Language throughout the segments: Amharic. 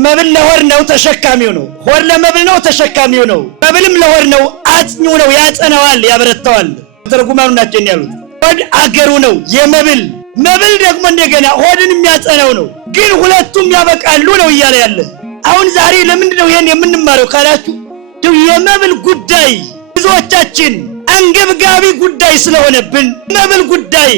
መብል ለሆድ ነው ተሸካሚው ነው። ሆድ ለመብል ነው ተሸካሚው ነው። መብልም ለሆድ ነው አጽኚው ነው። ያጸናዋል፣ ያበረታዋል። ተርጉማኑ ናቸው ያሉት። ሆድ አገሩ ነው የመብል መብል ደግሞ እንደገና ሆድን የሚያጸናው ነው። ግን ሁለቱም ያበቃሉ ነው እያለ ያለ። አሁን ዛሬ ለምንድነው ይሄን የምንማረው ካላችሁ የመብል ጉዳይ ብዙዎቻችን አንገብጋቢ ጉዳይ ስለሆነብን መብል ጉዳይ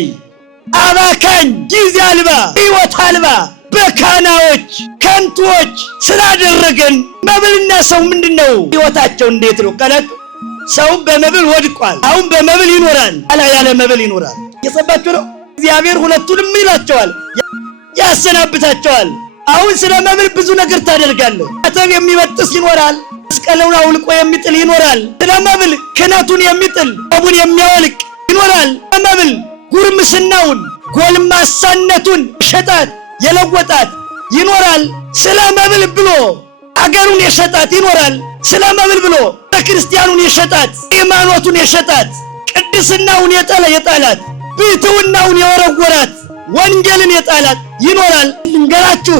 አባካኝ ጊዜ አልባ ሕይወት አልባ በካናዎች ከንቱዎች ስላደረገን መብልና ሰው ምንድነው ሕይወታቸው እንዴት ነው ካላችሁ ሰው በመብል ወድቋል። አሁን በመብል ይኖራል፣ ያለ መብል ይኖራል። እየሰባችሁ ነው። እግዚአብሔር ሁለቱንም ይላቸዋል፣ ያሰናብታቸዋል። አሁን ስለ መብል ብዙ ነገር ታደርጋለህ። አተብ የሚበጥስ ይኖራል፣ መስቀሉን አውልቆ የሚጥል ይኖራል። ስለ መብል ክህነቱን የሚጥል አቡን የሚያወልቅ ይኖራል። መብል ጉርምስናውን ጎልማሳነቱን ሸጣት የለወጣት ይኖራል። ስለ መብል ብሎ አገሩን የሸጣት ይኖራል። ስለ መብል ብሎ ክርስቲያኑን የሸጣት ሃይማኖቱን የሸጣት ቅድስናውን የጣላት ብሕትውናውን የወረወራት ወንጌልን የጣላት ይኖራል። ልንገራችሁ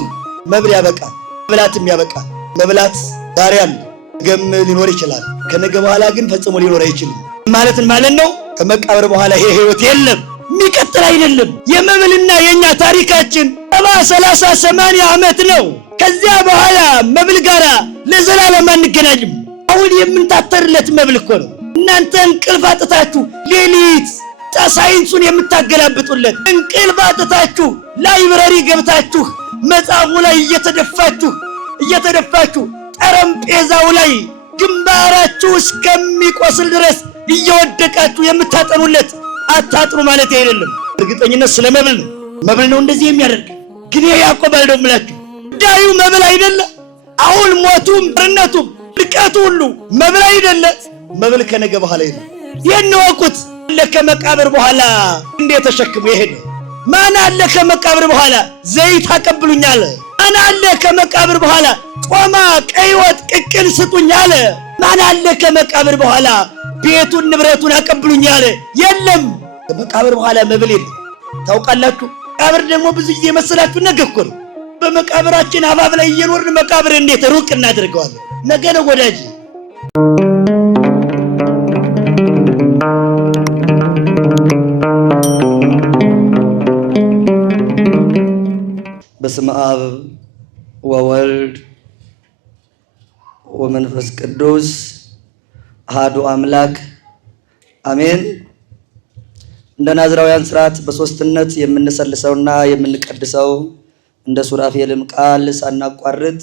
መብል ያበቃል፣ መብላትም ያበቃል። መብላት ዛሬ አለ፣ ነገም ሊኖር ይችላል። ከነገ በኋላ ግን ፈጽሞ ሊኖር አይችልም። ማለትን ማለት ነው ከመቃብር በኋላ ይሄ ህይወት የለም፣ የሚቀጥል አይደለም። የመብልና የኛ ታሪካችን 70 30 80 ዓመት ነው። ከዚያ በኋላ መብል ጋራ ለዘላለም አንገናኝም። አሁን የምንታተርለት መብል እኮ ነው። እናንተ እንቅልፍ አጥታችሁ ሌሊት ሳይንሱን የምታገላብጡለት እንቅልፍ አጥታችሁ ላይብረሪ ገብታችሁ መጽሐፉ ላይ እየተደፋችሁ ጠረጴዛው ላይ ግንባራችሁ እስከሚቆስል ድረስ እየወደቃችሁ የምታጠኑለት አታጥኑ ማለት አይደለም። እርግጠኝነት ስለ መብል ነው። መብል ነው እንደዚህ የሚያደርግ። ግን ያዕቆብ አልደምላችሁ ዳዩ መብል አይደለ? አሁን ሞቱም በርነቱም ድቀቱ ሁሉ መብል አይደለ? መብል ከነገ በኋላ ይሄድ የነወቁት ለከመቃብር በኋላ እንዴት ተሸክሞ ይሄድ? ማን አለ ከመቃብር በኋላ ዘይት አቀብሉኝ አለ? ማን አለ ከመቃብር በኋላ ጮማ ቀይ ወጥ ቅቅል ስጡኝ አለ? ማን አለ ከመቃብር በኋላ ቤቱን ንብረቱን አቀብሉኝ አለ? የለም። ከመቃብር በኋላ መብል የለም። ታውቃላችሁ። መቃብር ደግሞ ብዙ ጊዜ መሰላችሁ ነገ እኮ ነው። በመቃብራችን አባብ ላይ እየኖርን መቃብር እንዴት ሩቅ እናደርገዋለን? ነገ ነው ወዳጅ። በስመ አብ ወወልድ ወመንፈስ ቅዱስ አሐዱ አምላክ አሜን። እንደ ናዝራውያን ሥርዓት በሶስትነት የምንሰልሰውና የምንቀድሰው እንደ ሱራፌልም ቃል ሳናቋርጥ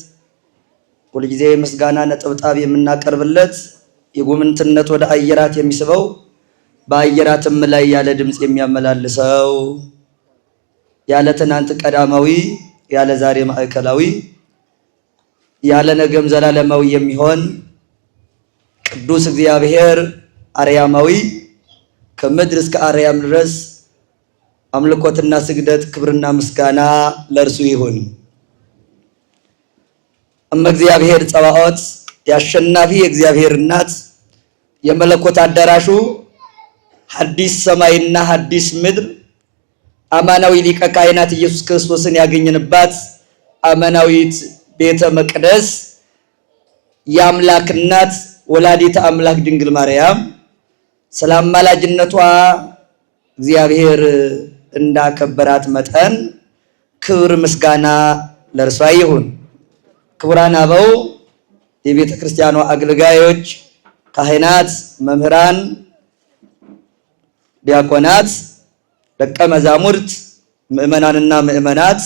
ሁልጊዜ ምስጋና ነጠብጣብ የምናቀርብለት የጉምንትነት ወደ አየራት የሚስበው በአየራትም ላይ ያለ ድምፅ የሚያመላልሰው ያለ ትናንት ቀዳማዊ ያለ ዛሬ ማዕከላዊ ያለ ነገም ዘላለማዊ የሚሆን ቅዱስ እግዚአብሔር አርያማዊ ከምድር እስከ አርያም ድረስ አምልኮትና ስግደት ክብርና ምስጋና ለእርሱ ይሁን። እግዚአብሔር ጸባዖት ያሸናፊ የእግዚአብሔር እናት የመለኮት አዳራሹ ሐዲስ ሰማይና ሐዲስ ምድር አማናዊ ሊቀ ካህናት ኢየሱስ ክርስቶስን ያገኘንባት አማናዊት ቤተ መቅደስ የአምላክ እናት ወላዲተ አምላክ ድንግል ማርያም ስለ አማላጅነቷ እግዚአብሔር እንዳከበራት መጠን ክብር ምስጋና ለእርሷ ይሁን። ክቡራን አበው የቤተ ክርስቲያኗ አገልጋዮች፣ ካህናት፣ መምህራን፣ ዲያቆናት፣ ደቀ መዛሙርት፣ ምእመናንና ምእመናት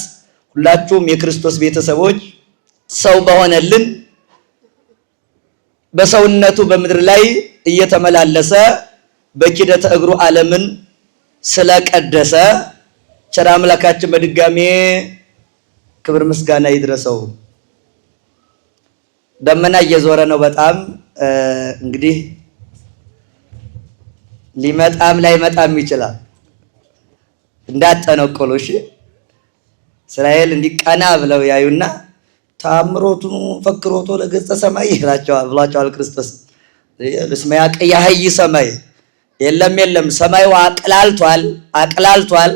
ሁላችሁም የክርስቶስ ቤተሰቦች ሰው በሆነልን በሰውነቱ በምድር ላይ እየተመላለሰ በኪደተ እግሩ ዓለምን ስለቀደሰ ቸር አምላካችን በድጋሜ ክብር ምስጋና ይድረሰው። ደመና እየዞረ ነው። በጣም እንግዲህ ሊመጣም ላይመጣም ይችላል። እንዳጠነቆሉ እሺ። እስራኤል እንዲቀና ብለው ያዩና ታምሮቱ ፈክሮቶ ለገጸ ሰማይ ይላቸዋል ብሏቸዋል ክርስቶስ። ለስማያ ቀያህይ ሰማይ የለም ሰማዩ አቅላልቷል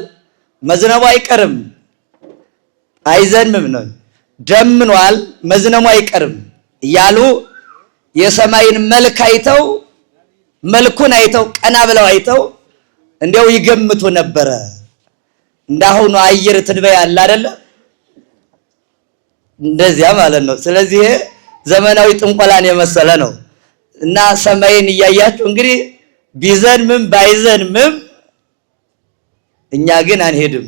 መዝነቡ አይቀርም አይዘንምም ነው። ደምኗል መዝነሙ አይቀርም እያሉ የሰማይን መልክ አይተው መልኩን አይተው ቀና ብለው አይተው እንዲያው ይገምቱ ነበረ። እንዳሁኑ አየር ትንበያ አለ አይደለ? እንደዚያ ማለት ነው። ስለዚህ ዘመናዊ ጥንቆላን የመሰለ ነው እና ሰማይን እያያችሁ እንግዲህ ቢዘንምም ባይዘንምም እኛ ግን አንሄድም።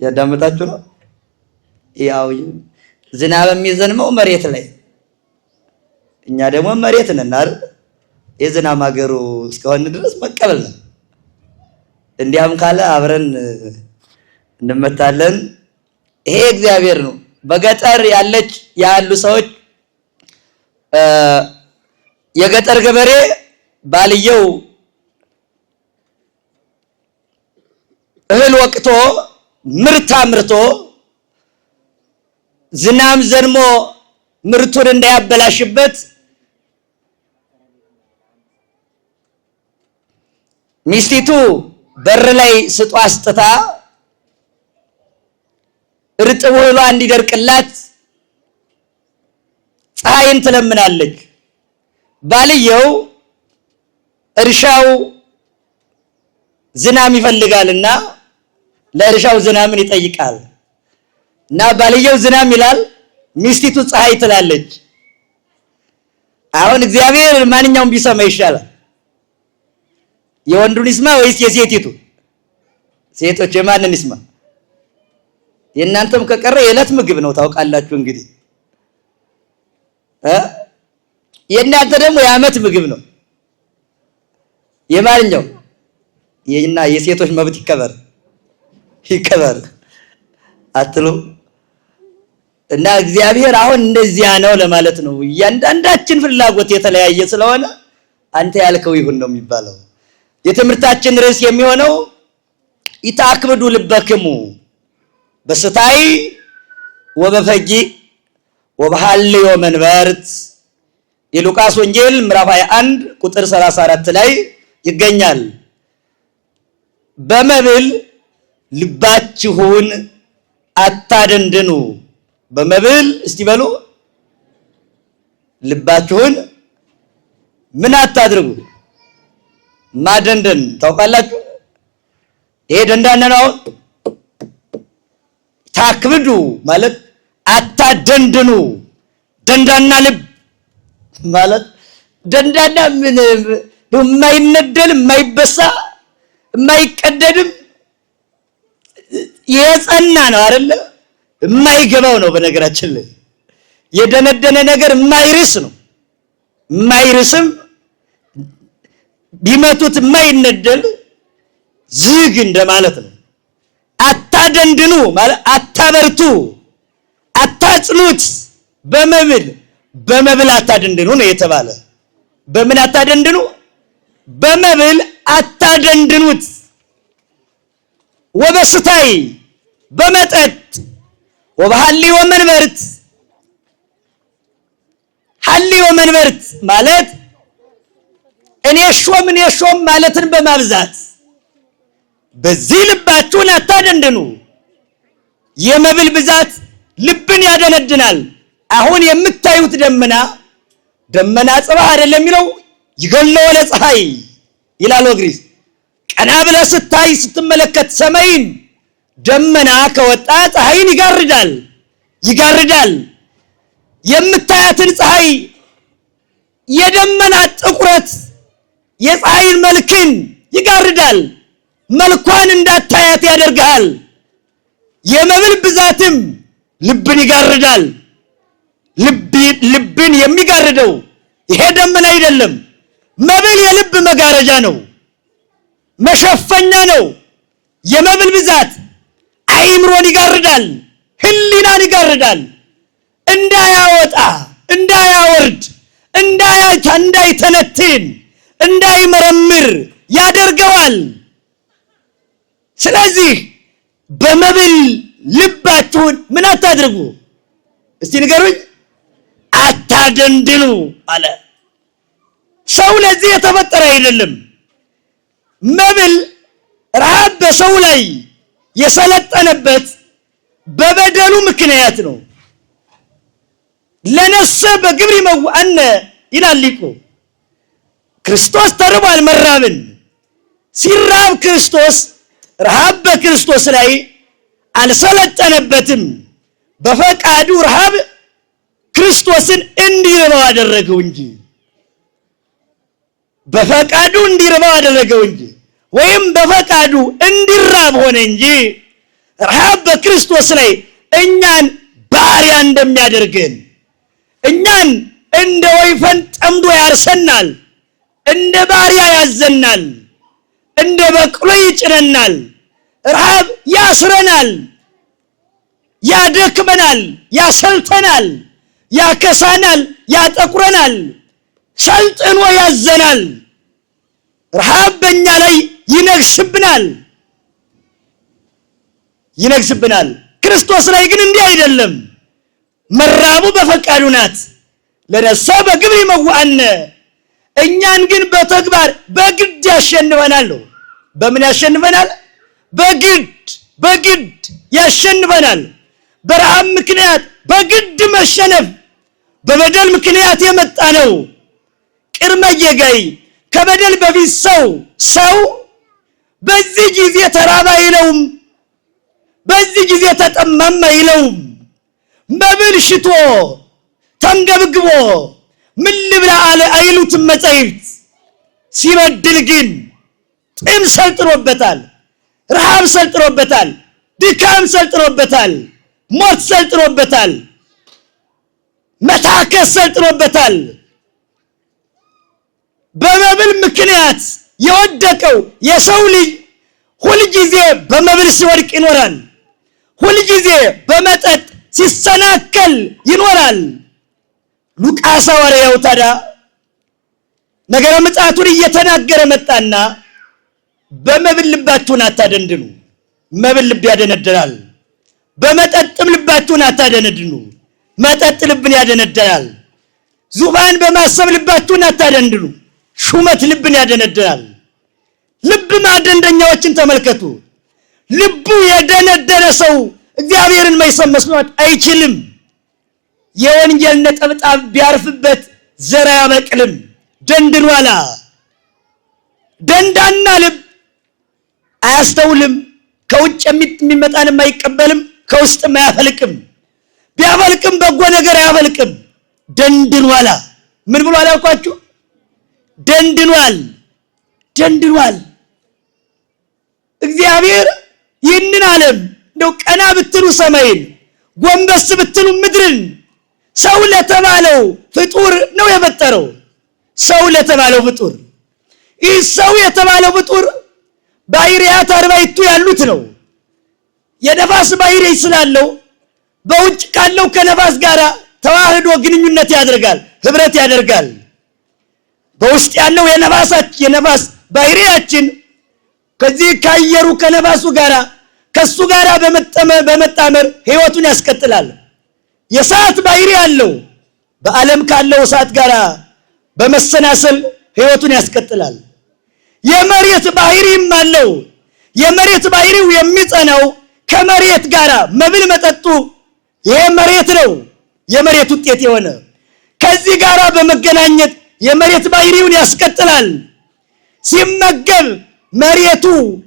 ያዳመጣችሁ ነው። ያው ዝናብ የሚዘንመው መሬት ላይ፣ እኛ ደግሞ መሬት ነን አይደል? የዝናብ ሀገሩ እስከሆነ ድረስ መቀበል ነው። እንዲያም ካለ አብረን እንመታለን። ይሄ እግዚአብሔር ነው። በገጠር ያሉ ሰዎች የገጠር ገበሬ ባልየው እህል ወቅቶ ምርት አምርቶ ዝናብ ዘንሞ ምርቱን እንዳያበላሽበት ሚስቲቱ በር ላይ ስጦ አስጥታ እርጥብ እህሏ እንዲደርቅላት ፀሐይን ትለምናለች። ባልየው እርሻው ዝናብ ይፈልጋልና ለእርሻው ዝናብን ይጠይቃል እና ባልየው ዝናብ ይላል፣ ሚስቲቱ ፀሐይ ትላለች። አሁን እግዚአብሔር ማንኛውም ቢሰማ ይሻላል? የወንዱን ይስማ ወይስ የሴቲቱ? ሴቶች የማንን ይስማ? የእናንተም ከቀረ የዕለት ምግብ ነው ታውቃላችሁ። እንግዲህ የእናንተ ደግሞ የዓመት ምግብ ነው። የማንኛው? የእና የሴቶች መብት ይከበር አትሉ? እና እግዚአብሔር አሁን እንደዚያ ነው ለማለት ነው። እያንዳንዳችን ፍላጎት የተለያየ ስለሆነ አንተ ያልከው ይሁን ነው የሚባለው። የትምህርታችን ርዕስ የሚሆነው ኢታክብዱ ልበክሙ በስታይ ወበፈጂ ወበሐልዮ መንበርት የሉቃስ ወንጌል ምዕራፍ 21 ቁጥር 34 ላይ ይገኛል። በመብል ልባችሁን አታደንድኑ። በመብል እስቲ በሉ ልባችሁን ምን አታድርጉ? ማደንደን ታውቃላችሁ? ይሄ ደንዳና ነው። ታክብዱ ማለት አታደንድኑ። ደንዳና ልብ ማለት ደንዳና ምን የማይነደል የማይበሳ የማይቀደድም የጸና ነው አይደለ? የማይገባው ነው። በነገራችን ላይ የደነደነ ነገር የማይርስ ነው። የማይርስም ቢመቱት የማይነደል ዝግ እንደማለት ነው። አታደንድኑ ማለት አታበርቱ፣ አታጽኑት። በመብል አታደንድኑ ነው የተባለ። በምን አታደንድኑ? በመብል አታደንድኑት። ወበስታይ በመጠጥ ወበሐልዮ መንበርት። ሐልዮ መንበርት ማለት እኔ ሾም ማለትን በማብዛት በዚህ ልባችሁን አታደንድኑ። የመብል ብዛት ልብን ያደነድናል። አሁን የምታዩት ደመና ጽባህ አይደለም የሚለው ይገለው ለፀሐይ ይላል ወግሪስ። ቀና ብለህ ስታይ ስትመለከት ሰማይን ደመና ከወጣ ፀሐይን ይጋርዳል። የምታያትን ፀሐይ የደመና ጥቁረት የፀሐይን መልክን ይጋርዳል። መልኳን እንዳታያት ያደርጋል። የመብል ብዛትም ልብን ይጋርዳል። ልብን የሚጋርደው ይሄ ደመና አይደለም። መብል የልብ መጋረጃ ነው፣ መሸፈኛ ነው። የመብል ብዛት አይምሮን ይጋርዳል፣ ህሊናን ይጋርዳል። እንዳያወጣ፣ እንዳያወርድ፣ እንዳይተነትን፣ እንዳይመረምር ያደርገዋል። ስለዚህ በመብል ልባችሁን ምን አታድርጉ? እስቲ ንገሩኝ። አታደንድኑ አለ። ሰው ለዚህ የተፈጠረ አይደለም። መብል ረሃብ በሰው ላይ የሰለጠነበት በበደሉ ምክንያት ነው። ለነሰ በግብር ይመውአነ ይላል ሊቁ። ክርስቶስ ተርቧል መራብን። ሲራብ ክርስቶስ ረሃብ በክርስቶስ ላይ አልሰለጠነበትም። በፈቃዱ ረሃብ ክርስቶስን እንዲርበው አደረገው እንጂ በፈቃዱ እንዲርበው አደረገው እንጂ ወይም በፈቃዱ እንዲራብ ሆነ እንጂ ረሃብ በክርስቶስ ላይ እኛን ባሪያ እንደሚያደርገን እኛን እንደ ወይፈን ጠምዶ ያርሰናል፣ እንደ ባሪያ ያዘናል፣ እንደ በቅሎ ይጭነናል። ረሃብ ያስረናል፣ ያደክመናል፣ ያሰልተናል፣ ያከሳናል፣ ያጠቁረናል፣ ሰልጥኖ ያዘናል። ረሃብ በእኛ ላይ ይነግስብናል። ክርስቶስ ላይ ግን እንዲህ አይደለም። መራቡ በፈቃዱ ናት። ለነሰ በግብር ይመውአነ እኛን ግን በተግባር በግድ ያሸንፈናል። በምን ያሸንፈናል? በግድ ያሸንፈናል። በረሃብ ምክንያት በግድ መሸነፍ በበደል ምክንያት የመጣ ነው። ቅድመ ጌጋይ ከበደል በፊት ሰው በዚህ ጊዜ ተራባ አይለውም፣ በዚህ ጊዜ ተጠማም አይለውም። መብል ሽቶ ተንገብግቦ ምን ልብላ አለ አይሉትም መጻሕፍት። ሲበድል ግን ጥም ሰልጥኖበታል፣ ረሃብ ሰልጥኖበታል፣ ድካም ሰልጥኖበታል፣ ሞት ሰልጥኖበታል፣ መታከስ ሰልጥኖበታል። በመብል ምክንያት የወደቀው የሰው ልጅ ሁልጊዜ በመብል ሲወድቅ ይኖራል። ሁልጊዜ በመጠጥ ሲሰናከል ይኖራል። ሉቃስ ሐዋርያው ታዲያ ነገረ ምጽአቱን እየተናገረ መጣና በመብል ልባችሁን አታደንድኑ። መብል ልብ ያደነድናል። በመጠጥም ልባችሁን አታደነድኑ። መጠጥ ልብን ያደነድናል። ዙፋን በማሰብ ልባችሁን አታደንድኑ። ሹመት ልብን ያደነድናል። ልብ ማደንደኛዎችን ተመልከቱ። ልቡ የደነደነ ሰው እግዚአብሔርን መስማት አይችልም። የወንጌል ነጠብጣብ ቢያርፍበት ዘር አያበቅልም። ደንድኗላ። ደንዳና ልብ አያስተውልም። ከውጭ የሚመጣንም አይቀበልም፣ ከውስጥም አያፈልቅም። ቢያፈልቅም በጎ ነገር አያፈልቅም። ደንድኗላ። ምን ብሎ አላልኳችሁ? ደንድኗል። እግዚአብሔር ይህንን ዓለም እንደው ቀና ብትሉ ሰማይን፣ ጎንበስ ብትሉ ምድርን ሰው ለተባለው ፍጡር ነው የፈጠረው። ሰው ለተባለው ፍጡር ይህ ሰው የተባለው ፍጡር ባሕርያት አርባዕቱ ያሉት ነው። የነፋስ ባሕርይ ስላለው በውጭ ካለው ከነፋስ ጋር ተዋህዶ ግንኙነት ያደርጋል፣ ህብረት ያደርጋል። በውስጥ ያለው የነፋስ ባሕርያችን ከዚህ ካየሩ ከነፋሱ ጋር ከሱ ጋር በመጣመር ህይወቱን ያስቀጥላል። የእሳት ባሕርይ አለው። በዓለም ካለው እሳት ጋር በመሰናሰል ህይወቱን ያስቀጥላል። የመሬት ባሕርይም አለው። የመሬት ባሕርይው የሚጸናው ከመሬት ጋር መብል መጠጡ ይሄ መሬት ነው። የመሬት ውጤት የሆነ ከዚህ ጋር በመገናኘት የመሬት ባሕርይውን ያስቀጥላል። ሲመገብ መሬቱ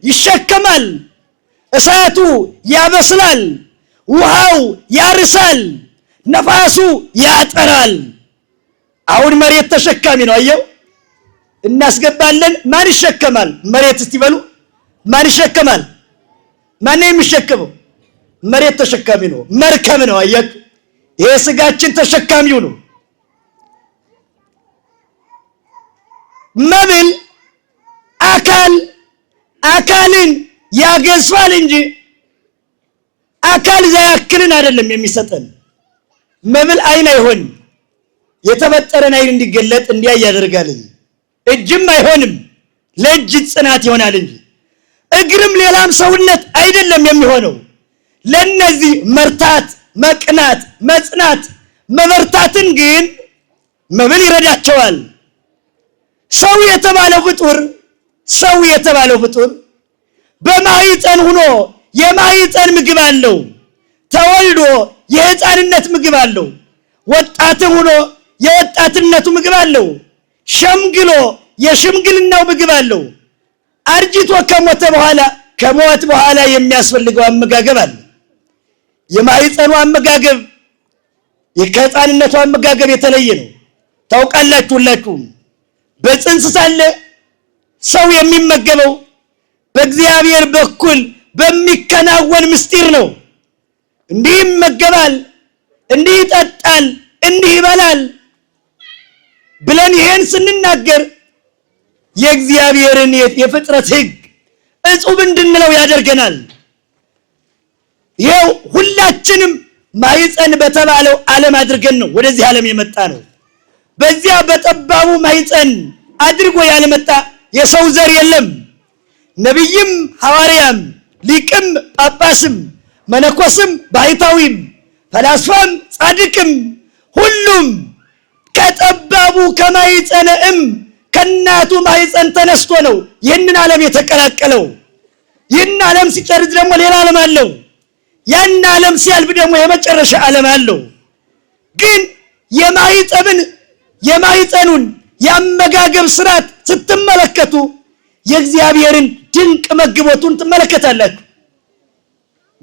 ይሸከማል፣ እሳቱ ያበስላል፣ ውሃው ያርሳል፣ ነፋሱ ያጠራል። አሁን መሬት ተሸካሚ ነው። አየው፣ እናስገባለን። ማን ይሸከማል? መሬት እስቲ በሉ፣ ማን ይሸከማል? ማን ነው የሚሸከመው? መሬት ተሸካሚ ነው። መርከብ ነው። አያችሁ፣ ይሄ ስጋችን ተሸካሚው ነው። መብል አካልን ያገዝፋል እንጂ አካል ዘያክልን አይደለም የሚሰጠን። መብል አይን አይሆንም። የተፈጠረን አይን እንዲገለጥ እንዲያይ ያደርጋል እንጂ እጅም አይሆንም፣ ለእጅ ጽናት ይሆናል እንጂ እግርም ሌላም ሰውነት አይደለም የሚሆነው። ለነዚህ መርታት፣ መቅናት፣ መጽናት፣ መበርታትን ግን መብል ይረዳቸዋል። ሰው የተባለው ፍጡር በማህፀን ሆኖ የማህፀን ምግብ አለው። ተወልዶ የሕፃንነት ምግብ አለው። ወጣትም ሆኖ የወጣትነቱ ምግብ አለው። ሸምግሎ የሽምግልናው ምግብ አለው። አርጅቶ ከሞተ በኋላ ከሞት በኋላ የሚያስፈልገው አመጋገብ አለ። የማህፀኑ አመጋገብ የከህፃንነቱ አመጋገብ የተለየ ነው። ታውቃላችሁ ሁላችሁም። በፅንስ ሳለ ሰው የሚመገበው በእግዚአብሔር በኩል በሚከናወን ምስጢር ነው። እንዲህ ይመገባል፣ እንዲህ ይጠጣል፣ እንዲህ ይበላል ብለን ይሄን ስንናገር የእግዚአብሔርን የፍጥረት ሕግ እጹብ እንድንለው ያደርገናል። ይኸው ሁላችንም ማህፀን በተባለው ዓለም አድርገን ነው ወደዚህ ዓለም የመጣ ነው። በዚያ በጠባቡ ማህፀን አድርጎ ያልመጣ የሰው ዘር የለም። ነቢይም ሐዋርያም ሊቅም ጳጳስም መነኮስም ባሕታዊም ፈላስፋም ጻድቅም ሁሉም ከጠባቡ ከማህፀነ ከእናቱ ማህፀን ተነስቶ ነው ይህንን ዓለም የተቀላቀለው። ይህን ዓለም ሲጨርስ ደግሞ ሌላ ዓለም አለው። ያን ዓለም ሲያልፍ ደግሞ የመጨረሻ ዓለም አለው። ግን የማህፀኑን የአመጋገብ ስርዓት ስትመለከቱ የእግዚአብሔርን ድንቅ መግቦቱን ትመለከታላችሁ።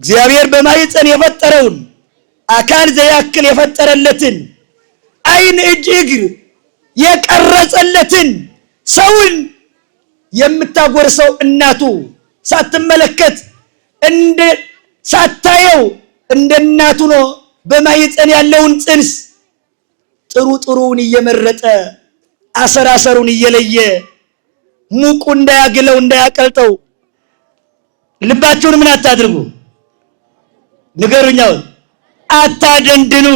እግዚአብሔር በማህፀን የፈጠረውን አካል ዘያክል የፈጠረለትን ዓይን፣ እጅ፣ እግር የቀረጸለትን ሰውን የምታጎርሰው እናቱ ሳትመለከት ሳታየው እንደ እናቱ ነው በማህፀን ያለውን ፅንስ ጥሩውን እየመረጠ አሰራሰሩን እየለየ ሙቁ እንዳያግለው እንዳያቀልጠው። ልባችሁን ምን አታድርጉ? ንገሩኛው። አታደንድኑ።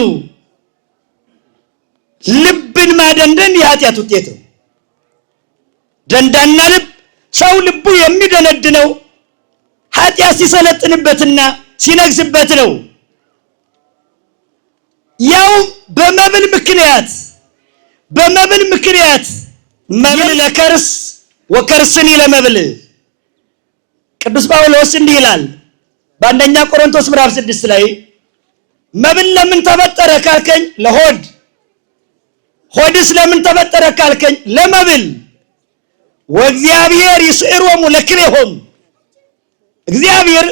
ልብን ማደንደን የኃጢአት ውጤት ነው። ደንዳና ልብ ሰው ልቡ የሚደነድነው ኃጢአት ሲሰለጥንበትና ሲነግስበት ነው። ያው በመብል ምክንያት መብል ለከርስ ወከርስኒ ለመብል። ቅዱስ ጳውሎስ እንዲህ ይላል በአንደኛ ቆሮንቶስ ምዕራፍ 6 ላይ መብል ለምን ተፈጠረ ካልከኝ ለሆድ፣ ሆድስ ለምን ተፈጠረ ካልከኝ ለመብል። ወእግዚአብሔር ይስዕሮሙ ለክልኤሆሙ፣ እግዚአብሔር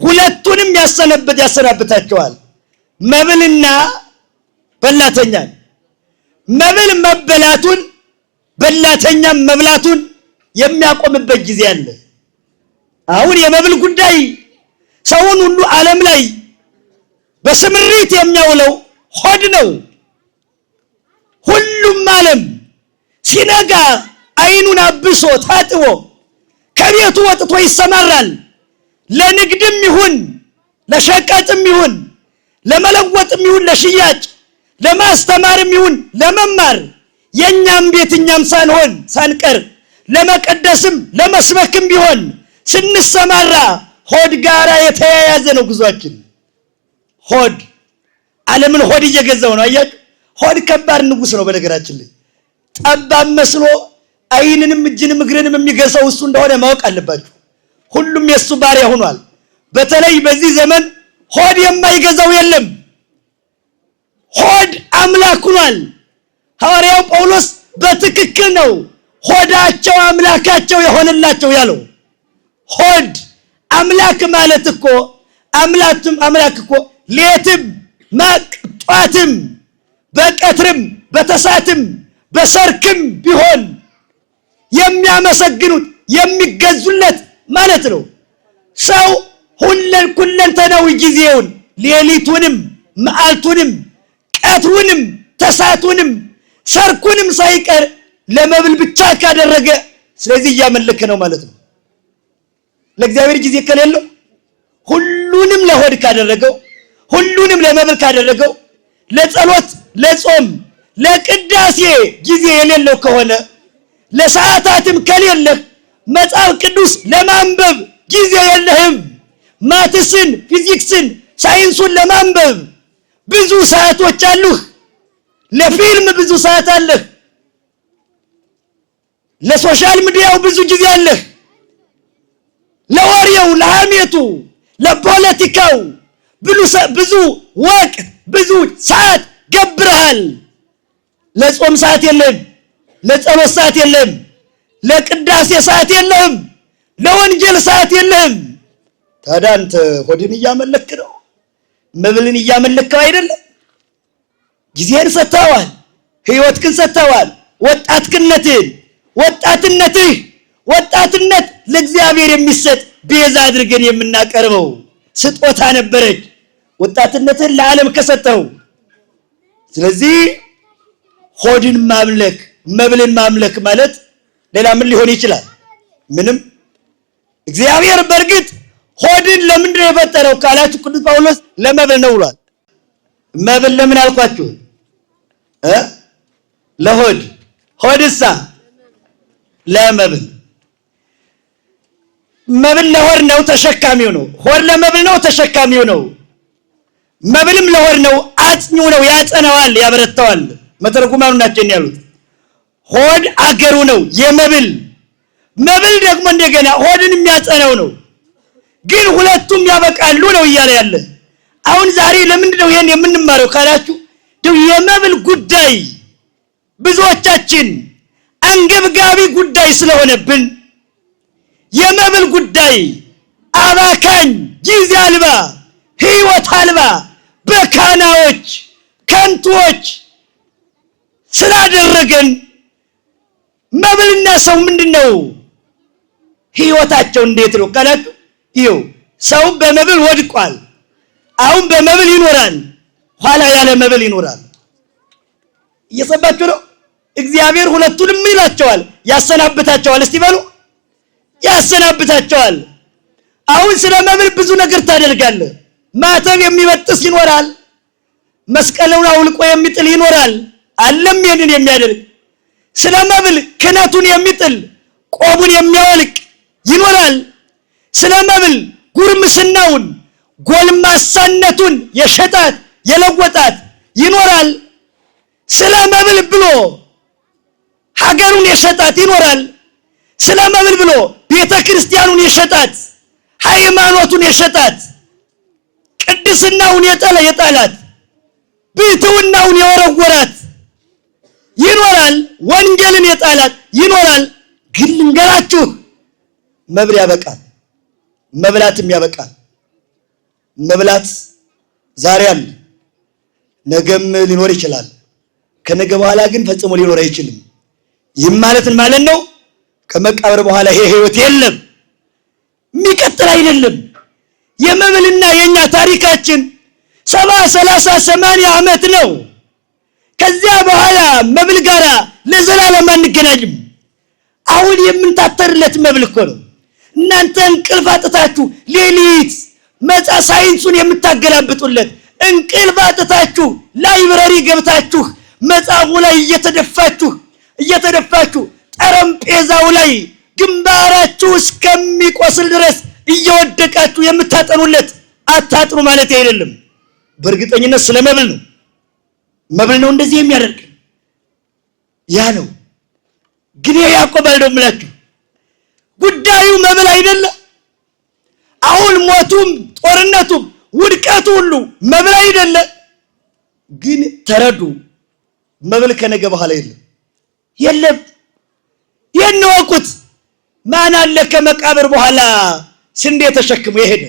ሁለቱንም ያሰናብታቸዋል፣ መብልና በላተኛን። መብል መበላቱን በላተኛም መብላቱን የሚያቆምበት ጊዜ አለ። አሁን የመብል ጉዳይ ሰውን ሁሉ ዓለም ላይ በስምሪት የሚያውለው ሆድ ነው። ሁሉም ዓለም ሲነጋ ዓይኑን አብሶ ታጥቦ ከቤቱ ወጥቶ ይሰማራል። ለንግድም ይሁን ለሸቀጥም ይሁን ለመለወጥም ይሁን ለሽያጭ፣ ለማስተማርም ይሁን ለመማር የኛም ቤት እኛም ሳንቀር ለመቀደስም ለመስበክም ቢሆን ስንሰማራ ሆድ ጋራ የተያያዘ ነው ጉዟችን። ሆድ ዓለምን ሆድ እየገዛው ነው። አያችሁ፣ ሆድ ከባድ ንጉሥ ነው። በነገራችን ላይ ጠባብ መስሎ ዓይንንም እጅንም እግርንም የሚገዛው እሱ እንደሆነ ማወቅ አለባችሁ። ሁሉም የሱ ባሪያ ሆኗል። በተለይ በዚህ ዘመን ሆድ የማይገዛው የለም። ሆድ አምላክ ሆኗል። ሐዋርያው ጳውሎስ በትክክል ነው ሆዳቸው አምላካቸው የሆነላቸው ያለው። ሆድ አምላክ ማለት እኮ አምላክ እኮ ሌትም ጧትም በቀትርም በተሳትም በሰርክም ቢሆን የሚያመሰግኑት የሚገዙለት ማለት ነው። ሰው ሁለንተናዊ ጊዜውን ሌሊቱንም መዓልቱንም ቀትሩንም ተሳቱንም ሰርኩንም ሳይቀር ለመብል ብቻ ካደረገ ስለዚህ እያመለከ ነው ማለት ነው። ለእግዚአብሔር ጊዜ ከሌለው ሁሉንም ለሆድ ካደረገው፣ ሁሉንም ለመብል ካደረገው፣ ለጸሎት ለጾም ለቅዳሴ ጊዜ የሌለው ከሆነ ለሰዓታትም ከሌለህ መጽሐፍ ቅዱስ ለማንበብ ጊዜ የለህም። ማትስን፣ ፊዚክስን፣ ሳይንሱን ለማንበብ ብዙ ሰዓቶች አሉህ። ለፊልም ብዙ ሰዓት አለህ። ለሶሻል ሚዲያው ብዙ ጊዜ አለህ። ለወሬው፣ ለሐሜቱ፣ ለፖለቲካው ብዙ ወቅት ብዙ ሰዓት ገብረሃል። ለጾም ሰዓት የለም፣ ለጸሎት ሰዓት የለም፣ ለቅዳሴ ሰዓት የለም፣ ለወንጌል ሰዓት የለም። ታዲያ አንተ ሆድን እያመለክ ነው፣ መብልን እያመለከው አይደለም። ጊዜህን ሰጥተዋል፣ ህይወትህን ሰጥተዋል። ወጣትነት ለእግዚአብሔር የሚሰጥ ቤዛ አድርገን የምናቀርበው ስጦታ ነበረች። ወጣትነትን ለዓለም ከሰጠው። ስለዚህ ሆድን ማምለክ መብልን ማምለክ ማለት ሌላ ምን ሊሆን ይችላል? ምንም። እግዚአብሔር በእርግጥ ሆድን ለምንድን ነው የፈጠረው ካላችሁ ቅዱስ ጳውሎስ ለመብል ነው ብሏል። መብል ለምን አልኳችሁ? ለሆድ። ሆድሳ ለመብል። መብል ለሆድ ነው፣ ተሸካሚው ነው። ሆድ ለመብል ነው፣ ተሸካሚው ነው። መብልም ለሆድ ነው፣ አጽኚው ነው፣ ያጸነዋል፣ ያበረታዋል። መተርጉማኑ ናቸው ያሉት። ሆድ አገሩ ነው የመብል መብል ደግሞ እንደገና ሆድን የሚያጸነው ነው። ግን ሁለቱም ያበቃሉ ነው እያለ ያለ። አሁን ዛሬ ለምንድን ነው ይሄን የምንማረው ካላችሁ የመብል ጉዳይ ብዙዎቻችን አንገብጋቢ ጉዳይ ስለሆነብን የመብል ጉዳይ አባካኝ፣ ጊዜ አልባ፣ ህይወት አልባ፣ በካናዎች፣ ከንቱዎች ስላደረገን መብልና ሰው ምንድነው ህይወታቸው እንዴት ነው ካላችሁ ይኸው ሰው በመብል ወድቋል። አሁን በመብል ይኖራል፣ ኋላ ያለ መብል ይኖራል። እየሰማችሁ ነው። እግዚአብሔር ሁለቱንም ይላቸዋል፣ ያሰናብታቸዋል። እስቲ በሉ ያሰናብታቸዋል። አሁን ስለ መብል ብዙ ነገር ታደርጋለህ። ማተብ የሚበጥስ ይኖራል፣ መስቀሉን አውልቆ የሚጥል ይኖራል። አለም ይሄንን የሚያደርግ ስለ መብል ክህነቱን የሚጥል ቆቡን የሚያወልቅ ይኖራል። ስለ መብል ጉርምስናውን ጎልማሳነቱን የሸጣት የለወጣት ይኖራል። ስለ መብል ብሎ ሀገሩን የሸጣት ይኖራል። ስለ መብል ብሎ ቤተ ክርስቲያኑን የሸጣት ሃይማኖቱን የሸጣት ቅድስናውን የጣላት ብሕትውናውን የወረወራት ይኖራል። ወንጌልን የጣላት ይኖራል። ግን ልንገራችሁ መብል ያበቃል፣ መብላትም ያበቃል። መብላት ዛሬ አለ፣ ነገም ሊኖር ይችላል። ከነገ በኋላ ግን ፈጽሞ ሊኖር አይችልም። ይህም ማለት ነው ከመቃብር በኋላ ይሄ ህይወት የለም፣ የሚቀጥል አይደለም። የመብልና የኛ ታሪካችን 70 30 80 ዓመት ነው። ከዚያ በኋላ መብል ጋራ ለዘላለም አንገናኝም። አሁን የምንታተርለት መብል እኮ ነው። እናንተ እንቅልፍ አጥታችሁ ሌሊት ሳይንሱን የምታገላብጡለት እንቅልፍ አጥታችሁ ላይብረሪ ገብታችሁ መጽሐፉ ላይ እየተደፋችሁ ጠረጴዛው ላይ ግንባራችሁ እስከሚቆስል ድረስ እየወደቃችሁ የምታጠኑለት አታጥኑ ማለት አይደለም። በእርግጠኝነት ስለ መብል ነው። መብል ነው እንደዚህ የሚያደርግ ያ ነው። ግን ያዕቆብ አልደምላችሁ ጉዳዩ መብል አይደለም። አሁን ሞቱም ጦርነቱም ውድቀቱ ሁሉ መብል አይደለም። ግን ተረዱ፣ መብል ከነገ በኋላ የለም። የነወቁት ማን አለ ከመቃብር በኋላ ስንዴ ተሸክሞ የሄደ?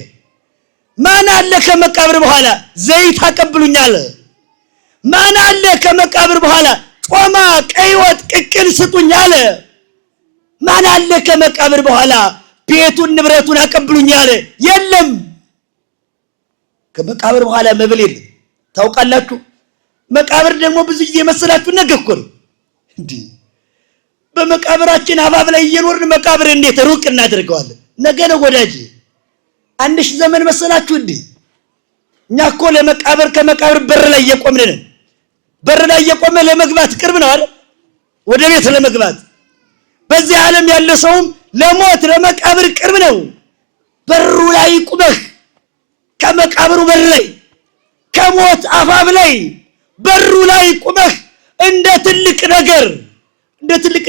ማን አለ ከመቃብር በኋላ ዘይት አቀብሉኛል? ማን አለ ከመቃብር በኋላ ጮማ፣ ቀይ ወጥ፣ ቅቅል ስጡኝ አለ? ማን አለ ከመቃብር በኋላ ቤቱን ንብረቱን አቀብሉኝ አለ? የለም። ከመቃብር በኋላ መብል የለም። ታውቃላችሁ። መቃብር ደግሞ ብዙ ጊዜ መሰላችሁ ነገ እኮ ነው። እንዲህ በመቃብራችን አባብ ላይ እየኖርን መቃብር እንዴት ሩቅ እናደርገዋለን? ነገ ነው ወዳጅ። 1000 ዘመን መሰላችሁ እንዴ? እኛ እኮ ለመቃብር ከመቃብር በር ላይ እየቆምን ነን። በር ላይ እየቆመ ለመግባት ቅርብ ነው አይደል? ወደ ቤት ለመግባት። በዚህ ዓለም ያለ ሰውም ለሞት ለመቃብር ቅርብ ነው። በሩ ላይ ቁመህ ከመቃብሩ በር ላይ ከሞት አፋፍ ላይ በሩ ላይ ቁመህ እንደ ትልቅ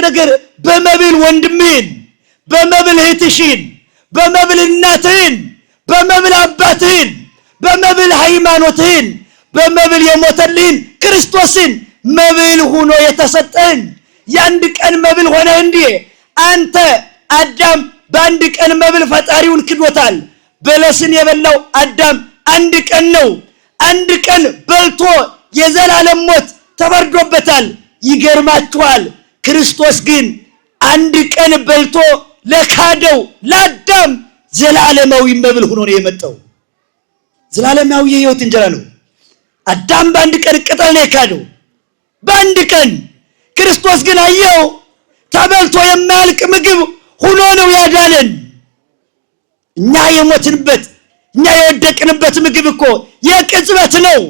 ነገር በመብል ወንድምህን፣ በመብል እህትሽን፣ በመብል እናትህን፣ በመብል አባትህን፣ በመብል ሃይማኖትህን፣ በመብል የሞተልህን ክርስቶስን መብል ሆኖ የተሰጠን የአንድ ቀን መብል ሆነ እንዴ? አንተ አዳም በአንድ ቀን መብል ፈጣሪውን ክዶታል። በለስን የበላው አዳም አንድ ቀን ነው። አንድ ቀን በልቶ የዘላለም ሞት ተፈርዶበታል። ይገርማችኋል፣ ክርስቶስ ግን አንድ ቀን በልቶ ለካደው ለአዳም ዘላለማዊ መብል ሆኖ ነው የመጣው። ዘላለማዊ የሕይወት እንጀራ ነው። አዳም በአንድ ቀን ቅጠል ነው የካደው፣ በአንድ ቀን። ክርስቶስ ግን አየው ተበልቶ የማያልቅ ምግብ ሆኖ ነው ያዳነን። እኛ የሞትንበት እኛ የወደቅንበት ምግብ እኮ የቅጽበት ነው።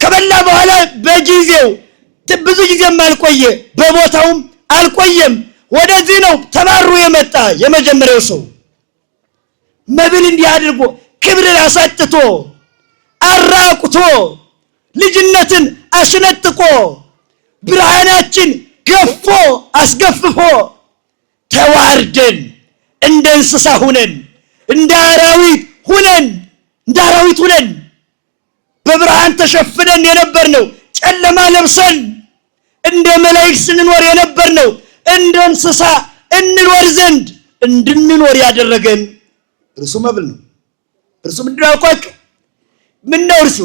ከበላ በኋላ በጊዜው ብዙ ጊዜም አልቆየ፣ በቦታውም አልቆየም። ወደዚህ ነው ተባሩ የመጣ የመጀመሪያው ሰው። መብል እንዲህ አድርጎ ክብርን አሳጥቶ አራቁቶ ልጅነትን አስነጥቆ ብርሃናችን ገፎ አስገፍፎ ተዋርደን እንደ እንስሳ ሁነን እንደ አራዊት ሁነን በብርሃን ተሸፍነን የነበርነው ጨለማ ለብሰን እንደ መላእክት ስንኖር የነበርነው እንደ እንስሳ እንኖር ዘንድ እንድንኖር ያደረገን እርሱ መብል ነው። እርሱ ምንድን ነው አልኳችሁ? ምን ነው እርሱ?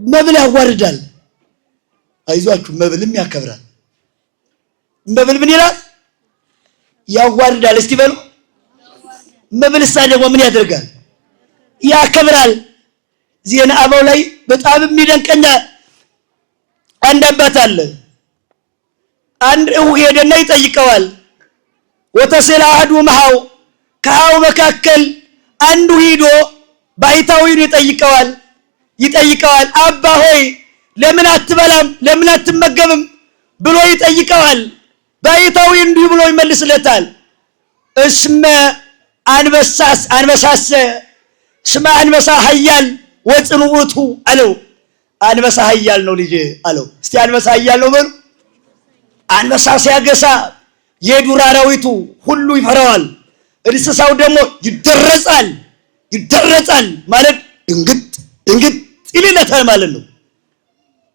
መብል ያዋርዳል። አይዟችሁ፣ መብልም ያከብራል። መብል ምን ይላል? ያዋርዳል። እስቲ በሉ። መብልሳ ደግሞ ምን ያደርጋል? ያከብራል። ዜና አበው ላይ በጣም የሚደንቀኛ አንድ አባት አለ። አንድ ሄደና ይጠይቀዋል። ወተሰላ አሐዱ መሃው፣ ከሃው መካከል አንዱ ሂዶ ባይታዊን ይጠይቀዋል። አባ ሆይ ለምን አትበላም ለምን አትመገብም ብሎ ይጠይቀዋል። ባይታዊ እንዲህ ብሎ ይመልስለታል። እስመ አንበሳ ኃያል ወጽንዑቱ አለው። አንበሳ ኃያል ነው ልጄ አለው። እስቲ አንበሳ ኃያል ነው በሉ። አንበሳ ሲያገሳ የዱር አራዊቱ ሁሉ ይፈራዋል። እንስሳው ደግሞ ይደረጻል ማለት ድንግጥ ይልለታል ማለት ነው።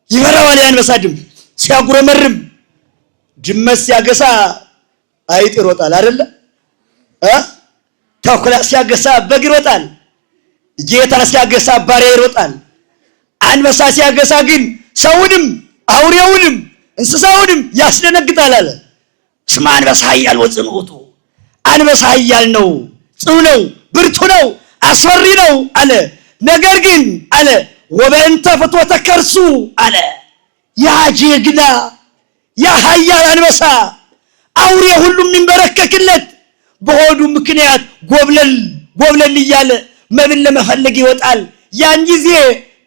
ይፈራዋል። የአንበሳ ድምፅ ሲያጉረመርም፣ ድመት ሲያገሳ አይጥ ይሮጣል አይደለ? ተኩላ ሲያገሳ በግ ይሮጣል። ጌታ ሲያገሳ ባሪያ ይሮጣል። አንበሳ ሲያገሳ ግን ሰውንም አውሬውንም እንስሳውንም ያስደነግጣል አለ። እስመ አንበሳ ኃያል ወጽንዑቱ፣ አንበሳ ኃያል ነው፣ ጽኑ ነው፣ ብርቱ ነው፣ አስፈሪ ነው አለ። ነገር ግን አለ ወበእንተ ፍትወተ ከርሱ አለ፣ ያ ጀግና ያ ኃያል አንበሳ አውሬ ሁሉ የሚንበረከክለት በሆዱ ምክንያት ጎብለል እያለ መብል ለመፈለግ ይወጣል። ያን ጊዜ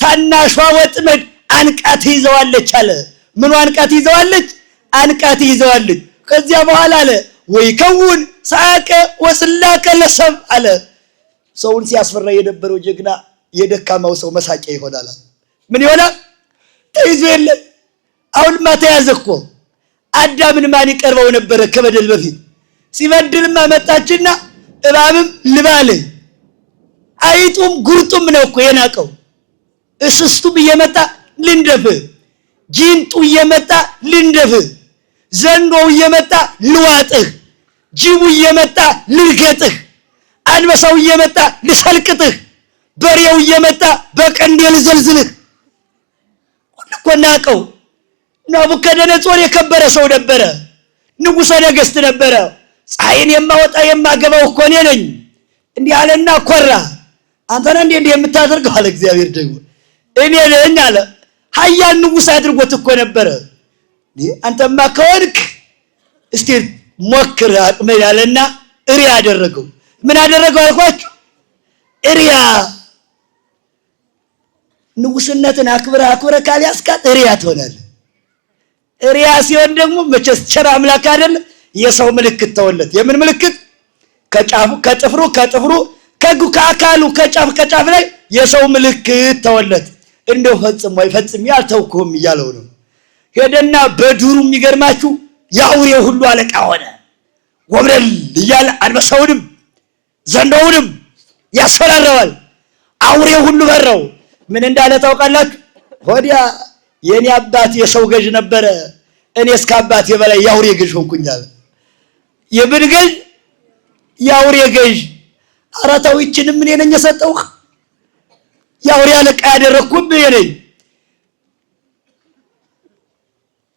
ታናሿ ወጥመድ አንቃት ይዘዋለች አለ። ምኑ አንቃት ይዘዋለች? አንቃት ይዘዋለች። ከዚያ በኋላ አለ ወይ ከውን ሳቀ ወስላቀ ለሰብ አለ። ሰውን ሲያስፈራ የነበረው ጀግና የደካማው ሰው መሳቂያ ይሆናል። ምን ይሆናል? ተይዞ የለ። አሁንማ ተያዘ እኮ። አዳምን ማን ይቀርበው ነበረ? ከበደል በፊት ሲበድልማ መጣችና እባብም ልባለ አይጡም ጉርጡም ነው እኮ የናቀው። እስስቱም እየመጣ ልንደፍ፣ ጂንጡ እየመጣ ልንደፍ፣ ዘንዶው እየመጣ ልዋጥህ፣ ጅቡ እየመጣ ልርገጥህ፣ አንበሳው እየመጣ ልሰልቅጥህ፣ በሬው እየመጣ በቀንዴ ልዘልዝልህ። ሁሉ እኮ ናቀው። ናቡከደነጾር የከበረ ሰው ነበረ፣ ንጉሠ ነገሥት ነበረ። ፀሐይን የማወጣ የማገባው እኮ እኔ ነኝ እንዲህ አለና ኮራ። አንተ ነህ እንዲህ የምታደርገው አለ። እግዚአብሔር ደግሞ እኔ ነኝ አለ። ኃያል ንጉሥ አድርጎት እኮ ነበረ። አንተማ ከወድክ እስቲ ሞክር አቅመ ያለና እሪያ አደረገው። ምን አደረገው አልኳችሁ? እሪያ። ንጉሥነትን አክብረ ካልያዝካት እሪያ ትሆናለህ። እሪያ ሲሆን ደግሞ መቼስ ቸር አምላክ አይደለ? የሰው ምልክት ተወለት። የምን ምልክት? ከጥፍሩ ከአካሉ ከጫፍ ላይ የሰው ምልክት ተወለት። እንደው ፈጽሜ አልተውኩም እያለው ነው። ሄደና በዱሩ የሚገርማችሁ የአውሬ ሁሉ አለቃ ሆነ። ጎብለል እያለ አንበሳውንም ዘንዶውንም ያስፈራረዋል። አውሬ ሁሉ በረው። ምን እንዳለ ታውቃላችሁ? ወዲያ የኔ አባት የሰው ገዥ ነበረ፣ እኔ እስከ አባቴ በላይ የአውሬ ገዥ ሆንኩኛል። የምን ገዥ? የአውሬ ገዥ። ኧረ ተው፣ ይህችንም እኔ ነኝ የሰጠሁህ፣ የአውሬ አለቃ ያደረግኩብህ እኔ ነኝ።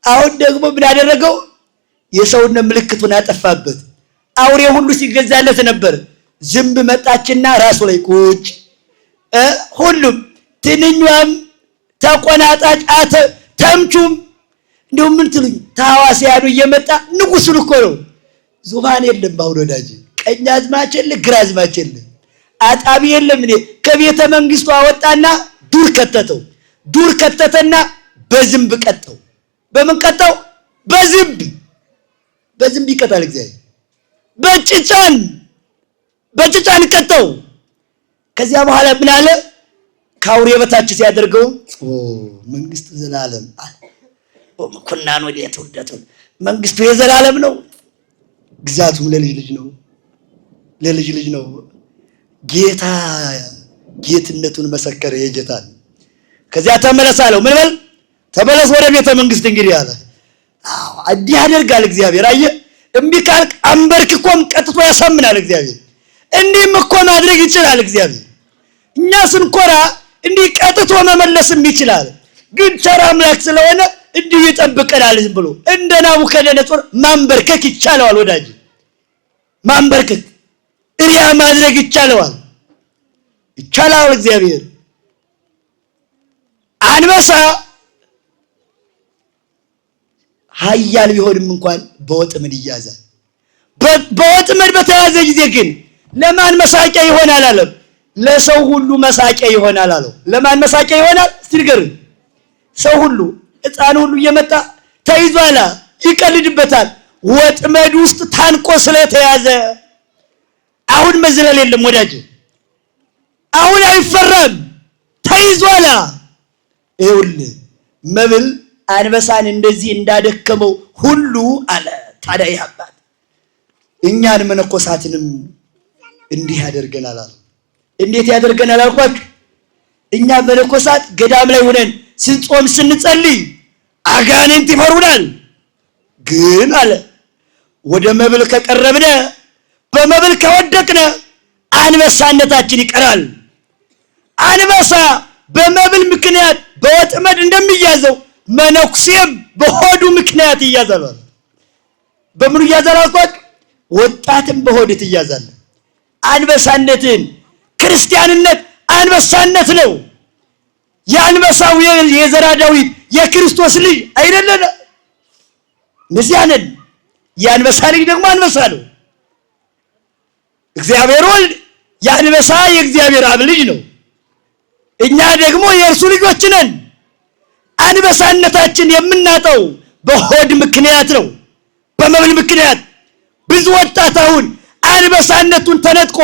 አሁን ደግሞ ምን አደረገው? የሰውነት ምልክቱን አጠፋበት። አውሬ ሁሉ ሲገዛለት ነበር። ዝንብ መጣችና ራሱ ላይ ቁጭ። ሁሉም ትንኛም፣ ተቆናጣጭ፣ ተምቹም እንደው ምን ትሉኝ ታዋሲያኑ እየመጣ ንጉሱን እኮ ነው። ዙፋን የለም ባሁን ወዳጅ፣ ቀኝ አዝማች የለ፣ ግራ አዝማች የለ፣ አጣቢ የለም። እኔ ከቤተ መንግስቱ አወጣና ዱር ከተተው። ዱር ከተተና በዝንብ ቀጠው። በምን ቀጠው? በዝንብ። በዝንብ ይቀጣል እግዚአብሔር። በጭጫን ቀጠው። ከዚያ በኋላ ምን አለ? ከአውሬ በታች ሲያደርገው መንግስት ዘላለም አለ። ምኩናን ወዴት ውደቱ፣ መንግስቱ የዘላለም ነው፣ ግዛቱም ለልጅ ልጅ ነው፣ ለልጅ ልጅ ነው። ጌታ ጌትነቱን መሰከረ የጌታን። ከዚያ ተመለስ አለው። ምን በል? ተመለስ ወደ ቤተ መንግስት እንግዲህ አለ። እንዲህ ያደርጋል እግዚአብሔር። አየህ፣ እምቢ ካልክ አንበርክኮም ቀጥቶ ያሳምናል እግዚአብሔር። እንዲህም እኮ ማድረግ ይችላል እግዚአብሔር። እኛ ስንኮራ እንዲህ ቀጥቶ መመለስም ይችላል። ግን ቸር አምላክ ስለሆነ እንዲሁ ይጠብቀናል። ዝም ብሎ እንደ ናቡከደነጾር ማንበርከክ ይቻለዋል ወዳጅ፣ ማንበርከክ እሪያ ማድረግ ይቻለዋል። እግዚአብሔር። አንበሳ ኃያል ቢሆንም እንኳን በወጥመድ ይያዛል። በወጥመድ በተያዘ ጊዜ ግን ለማን መሳቂያ ይሆናል አለ? ለሰው ሁሉ መሳቂያ ይሆናል አለው። ለማን መሳቂያ ይሆናል? እስቲ ንገሩኝ። ሰው ሁሉ፣ ሕፃን ሁሉ እየመጣ ተይዟላ ይቀልድበታል። ወጥመድ ውስጥ ታንቆ ስለተያዘ አሁን መዝለል የለም ወዳጅ፣ አሁን አይፈራም፣ ተይዟላ። ይኸውልህ መብል አንበሳን እንደዚህ እንዳደከመው ሁሉ አለ። ታዲያ ይህ አባት እኛን መነኮሳትንም እንዲህ ያደርገናል አለ። እንዴት ያደርገናል አልኳችሁ? እኛ መነኮሳት ገዳም ላይ ሆነን ስንጾም ስንጸልይ አጋንንት ይፈሩናል። ግን አለ ወደ መብል ከቀረብነ፣ በመብል ከወደቅነ አንበሳነታችን ይቀራል። አንበሳ በመብል ምክንያት በወጥመድ እንደሚያዘው መነኩሴም በሆዱ ምክንያት ይያዛል። በምኑ ይያዛል አልኳችሁ? ወጣትም በሆድ ትያዛል። አንበሳነትን ክርስቲያንነት አንበሳነት ነው። የአንበሳው የዘራ ዳዊት የክርስቶስ ልጅ አይደለና ነዚያንን የአንበሳ ልጅ ደግሞ አንበሳ ነው። እግዚአብሔር ወልድ የአንበሳ የእግዚአብሔር አብ ልጅ ነው። እኛ ደግሞ የእርሱ ልጆች ነን። አንበሳነታችን የምናጠው በሆድ ምክንያት ነው፣ በመብል ምክንያት። ብዙ ወጣት አሁን አንበሳነቱን ተነጥቆ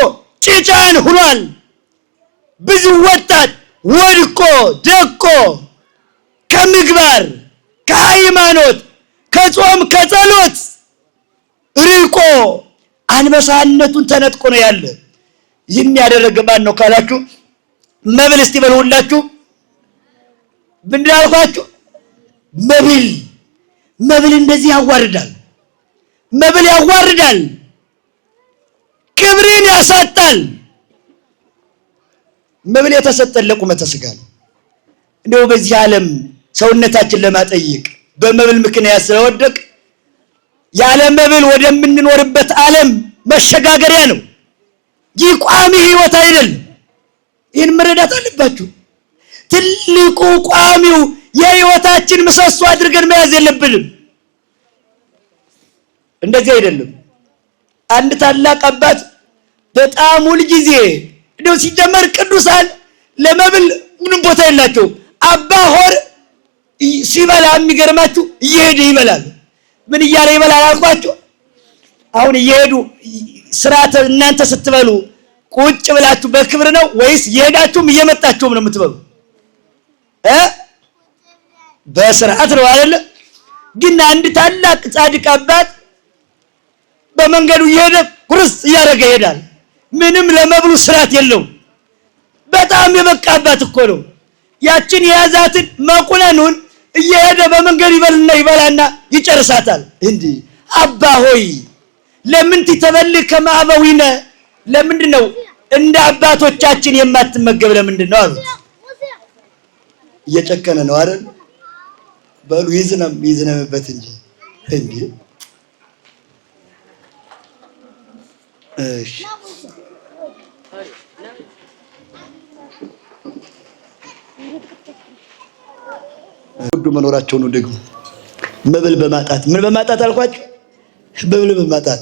ጭጫን ሆኗል። ብዙ ወጣት ወድቆ ደቆ ከምግባር ከሃይማኖት ከጾም ከጸሎት ርቆ አንበሳነቱን ተነጥቆ ነው ያለ። ይህን ያደረገ ማን ነው ካላችሁ መብል እስቲ በሉላችሁ። ምንድን አልኳችሁ? መብል እንደዚህ ያዋርዳል። መብል ያዋርዳል፣ ክብርን ያሳጣል። መብል የተሰጠን ለቁመተ ሥጋ ነው። እንደው በዚህ ዓለም ሰውነታችን ለማጠየቅ በመብል ምክንያት ስለወደቅ ያለ መብል ወደምንኖርበት ዓለም መሸጋገሪያ ነው። ይህ ቋሚ ሕይወት አይደለም። ይህን መረዳት አለባችሁ። ትልቁ ቋሚው የሕይወታችን ምሰሶ አድርገን መያዝ የለብንም። እንደዚህ አይደለም። አንድ ታላቅ አባት በጣም ሁል ጊዜ እንደው ሲጀመር ቅዱሳን ለመብል ምንም ቦታ የላቸው። አባ ሆር ሲበላ የሚገርማችሁ እየሄደ ይበላል። ምን እያለ ይበላል አልኳችሁ? አሁን እየሄዱ ስርዓት እናንተ ስትበሉ ቁጭ ብላችሁ በክብር ነው ወይስ እየሄዳችሁም እየመጣችሁም ነው የምትበሉ? በስርዓት ነው አይደለ? ግን አንድ ታላቅ ጻድቅ አባት በመንገዱ እየሄደ ኩርስ እያደረገ ይሄዳል። ምንም ለመብሉ ስርዓት የለውም። በጣም የበቃ አባት እኮ ነው። ያችን የያዛትን መቁነኑን እየሄደ በመንገድ ይበላና ይጨርሳታል። እንዲህ አባ ሆይ ለምን ትተበልዕ ከመ አበዊነ፣ ለምንድን ነው እንደ አባቶቻችን የማትመገብ ለምንድን ነው አሉት። እየጨከነ ነው አይደል? በሉ ይዝነምበት እንጂ እንዴ። እሺ ወዱ መኖራቸው ነው። ደግሞ መብል በማጣት ምን በማጣት አልኳችሁ? መብል በማጣት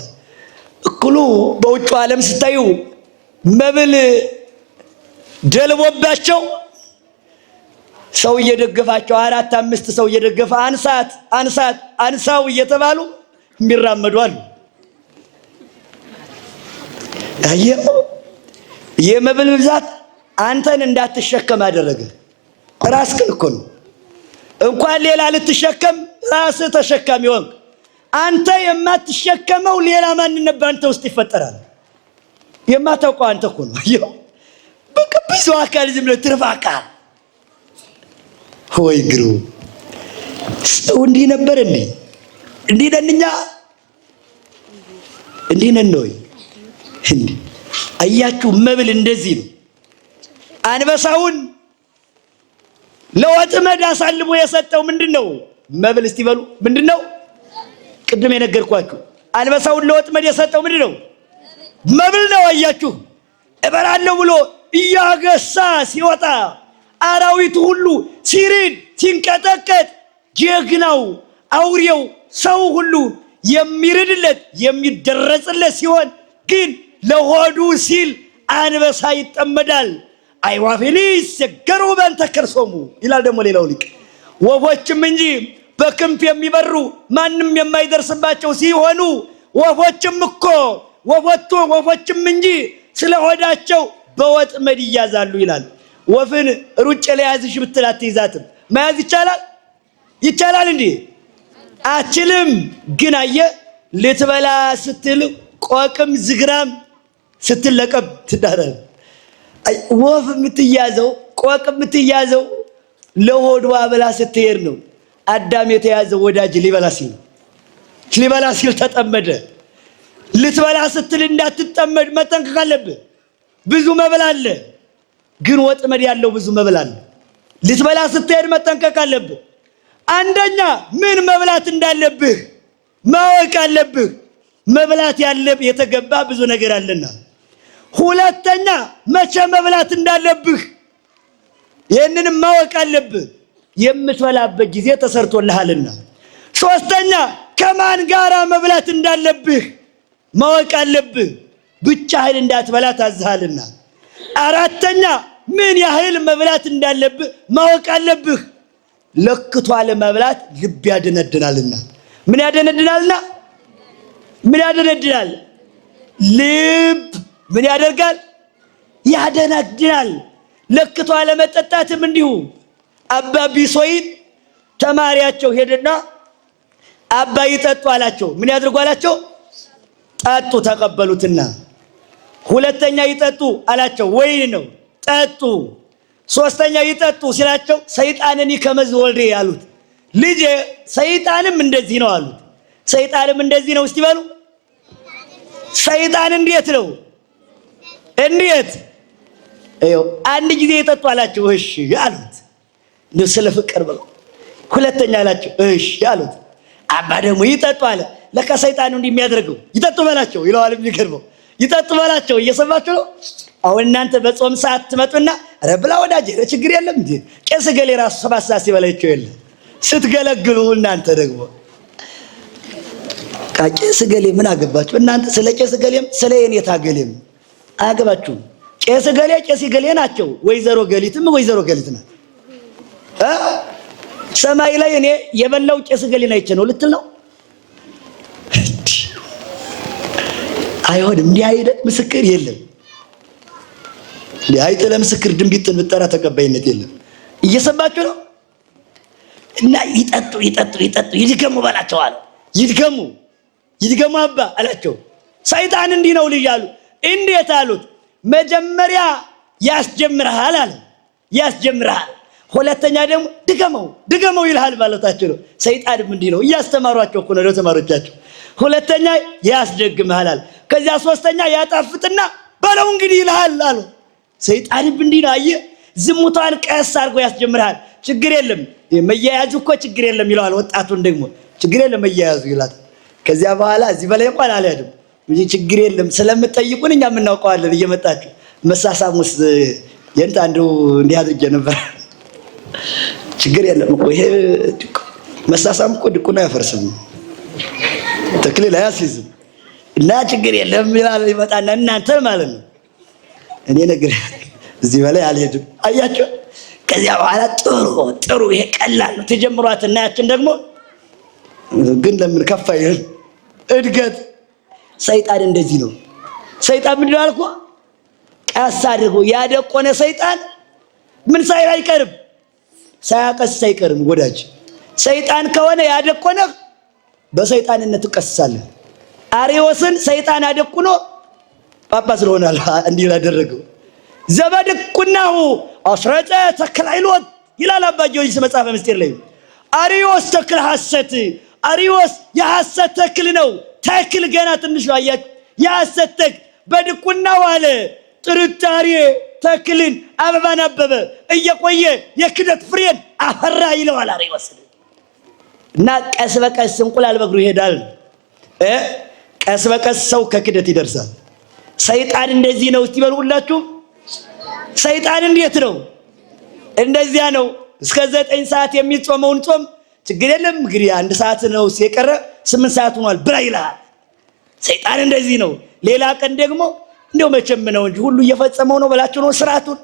እኩሉ በውጭ ዓለም ስታዩ መብል ደልቦባቸው ሰው እየደገፋቸው 4-5 ሰው እየደገፈ አንሳው እየተባሉ የሚራመዱ አሉ። አየው የመብል ብዛት አንተን እንዳትሸከም አደረገ። ራስህን እኮ ነው እንኳን ሌላ ልትሸከም ራስህ ተሸካሚ ሆንክ። አንተ የማትሸከመው ሌላ ማንነት በአንተ ውስጥ ይፈጠራል። የማታውቀው አንተ እኮ ነው። አየው በቃ ብዙ አካል ዝም ብለህ ትርፍ አካል ወይ ግሩ ሰው እንዲህ ነበር እንዴ? እንዲህ ነን እኛ? እንዲህ ነን ወይ? እንዴ አያችሁ መብል እንደዚህ ነው። አንበሳውን ለወጥመድ አሳልፎ የሰጠው ምንድነው? መብል። እስቲ በሉ ምንድነው? ቅድም የነገርኳችሁ አንበሳውን ለወጥመድ የሰጠው ምንድነው? መብል ነው። አያችሁ እበላለሁ ብሎ እያገሳ ሲወጣ አራዊቱ ሁሉ ሲሪድ ሲንቀጠቀጥ ጀግናው አውሬው ሰው ሁሉ የሚርድለት የሚደረጽለት ሲሆን ግን ለሆዱ ሲል አንበሳ ይጠመዳል። አይዋፌኒ ይሰገሩ በእንተ ከርሶሙ ይላል ደግሞ ሌላው ሊቅ። ወፎችም እንጂ በክንፍ የሚበሩ ማንም የማይደርስባቸው ሲሆኑ ወፎችም እንጂ ስለ ሆዳቸው በወጥመድ ይያዛሉ ይላል። ወፍን ሩጭ ላይ ያዝሽ ብትል አትይዛትም። መያዝ ይቻላል? ይቻላል እንዴ? አችልም። ግን አየ ልትበላ ስትል ቆቅም ዝግራም ስትለቀብ ትዳራል። ወፍ የምትያዘው ቆቅ የምትያዘው ለሆዷ ብላ ስትሄድ ነው። አዳም የተያዘው ወዳጅ ሊበላ ሲል ተጠመደ። ልትበላ ስትል እንዳትጠመድ መጠንቀቅ አለብህ። ብዙ መብል አለ፣ ግን ወጥመድ ያለው ብዙ መብል አለ። ልትበላ ስትሄድ መጠንቀቅ አለብህ። አንደኛ ምን መብላት እንዳለብህ ማወቅ አለብህ። መብላት የተገባ ብዙ ነገር አለና። ሁለተኛ መቼ መብላት እንዳለብህ ይህንንም ማወቅ አለብህ። የምትበላበት ጊዜ ተሰርቶልሃልና። ሶስተኛ ከማን ጋራ መብላት እንዳለብህ ማወቅ አለብህ። ብቻህን እንዳትበላ ታዝሃልና። አራተኛ ምን ያህል መብላት እንዳለብህ ማወቅ አለብህ። ለክቷ ለመብላት ልብ ያደነድናልና። ምን ያደነድናልና? ምን ያደነድናል? ልብ ምን ያደርጋል? ያደነድናል። ለክቷ ለመጠጣትም እንዲሁ። አባ ቢሶይን ተማሪያቸው ሄደና አባ ይጠጡ አላቸው። ምን ያድርጉ አላቸው? ጠጡ ተቀበሉትና። ሁለተኛ ይጠጡ አላቸው። ወይን ነው ጠጡ። ሶስተኛ ይጠጡ ሲላቸው ሰይጣንን ከመዝ ወልዴ ያሉት። ልጄ ሰይጣንም እንደዚህ ነው አሉት። ሰይጣንም እንደዚህ ነው እስቲ በሉ። ሰይጣን እንዴት ነው? እንዴት? አንድ ጊዜ ይጠጡ አላቸው። እሺ አሉት። እንደው ስለ ፍቅር ብለው። ሁለተኛ አላቸው። እሺ አሉት። አባ ደግሞ ይጠጡ አለ። ለካ ሰይጣን እንዲህ የሚያደርገው ይጠጡ በላቸው ይለዋል። የሚገርመው ይጠጡ በላቸው። እየሰማችሁ ነው? አሁን እናንተ በጾም ሰዓት ትመጡና ረብላ ወዳጄ ችግር የለም እንዴ ቄስ ገሌ ራሱ 7 ሰዓት ሲበላቸው የለ ስትገለግሉ እናንተ ደግሞ ቄስ ገሌ ምን አገባችሁ እናንተ? ስለ ቄስ ገሌም ስለ የኔታ ገሌም አያገባችሁ። ቄስ ገሌ ናቸው። ወይዘሮ ገሊትም ወይዘሮ ገሊት ናት። ሰማይ ላይ እኔ የበላው ቄስ ገሌን አይቼ ነው ልትል ነው? አይሆንም። እንዲህ አይነት ምስክር የለም። አይጥ ለምስክር ድንቢጥን ብጠራ ተቀባይነት የለም። እየሰማችሁ ነው? እና ይጠጡ ይድገሙ በላቸው አለ። ይድገሙ አባ አላቸው። ሰይጣን እንዲህ ነው ልጅ አሉ። እንዴት አሉት? መጀመሪያ ያስጀምርሃል አለ። ያስጀምርሃል። ሁለተኛ ደግሞ ድገመው ይልሃል ማለታቸው ነው። ሰይጣንም እንዲህ ነው። እያስተማሯቸው እኮ ነው ለተማሪዎቻቸው። ሁለተኛ ያስደግምሃል፣ ከዚያ ሶስተኛ ያጣፍጥና በለው እንግዲህ ይልሃል አሉ። ሰይጣንም እንዲህ ነው። አየህ ዝሙቷን ቀስ አድርጎ ያስጀምርሃል። ችግር የለም መያያዙ እኮ ችግር የለም ይለዋል። ወጣቱን ደግሞ ችግር የለም መያያዙ ይላል። ከዚያ በኋላ እዚህ በላይ እንኳን አልሄድም እንጂ ችግር የለም ስለምትጠይቁን እኛ የምናውቀዋለን እየመጣችሁ መሳሳም ውስጥ የንታ አንዱ እንዲህ አድርጌ ነበር። ችግር የለም እኮ ይሄ መሳሳም እኮ ድቁና አያፈርስም ተክሊል አያስይዝም እና ችግር የለም ይላል። ይመጣና እናንተ ማለት ነው እኔ ነገር እዚህ በላይ አልሄድም። አያችሁ ከዚያ በኋላ ጥሩ ይሄ ቀላል ነው ተጀምሯት እና ያችን ደግሞ ግን ለምን ከፋ ይል እድገት። ሰይጣን እንደዚህ ነው። ሰይጣን ምንድነው አልኩ? ቀስ አድርጎ ያደቆነ ሰይጣን ምን ሳይል አይቀርም፣ ሳያቀስ አይቀርም። ወዳጅ ሰይጣን ከሆነ ያደቆነ በሰይጣንነት ትቀስሳለህ። አርዮስን ሰይጣን አደቁኖ ጳጳስ ስለሆናል እንዲህ ያደረገው ዘበድቁናሁ አስረጸ ተክለ አይሎት ይላል አባ ጊዮርጊስ መጽሐፈ ምስጢር ላይ። አርዮስ ተክለ ሐሰት፣ አርዮስ የሐሰት ተክል ነው። ተክል ገና ትንሽ ነው። አያችሁ የሐሰት ተክል በድቁናው አለ ጥርጣሬ ተክልን አበባን አበበ እየቆየ የክደት ፍሬን አፈራ ይለዋል አርዮስ። እና ቀስ በቀስ እንቁላል በእግሩ ይሄዳል። ቀስ በቀስ ሰው ከክደት ይደርሳል። ሰይጣን እንደዚህ ነው። እስቲ በሉላችሁ ሰይጣን እንዴት ነው? እንደዚያ ነው። እስከ 9 ሰዓት የሚጾመውን ጾም ችግር የለም እንግዲህ 1 ሰዓት ነው ሲቀረ 8 ሰዓት ሆኗል ብላ ይላል። ሰይጣን እንደዚህ ነው። ሌላ ቀን ደግሞ እንደው መቼም ነው እንጂ ሁሉ እየፈጸመው ነው ብላችሁ ነው ስርዓቱን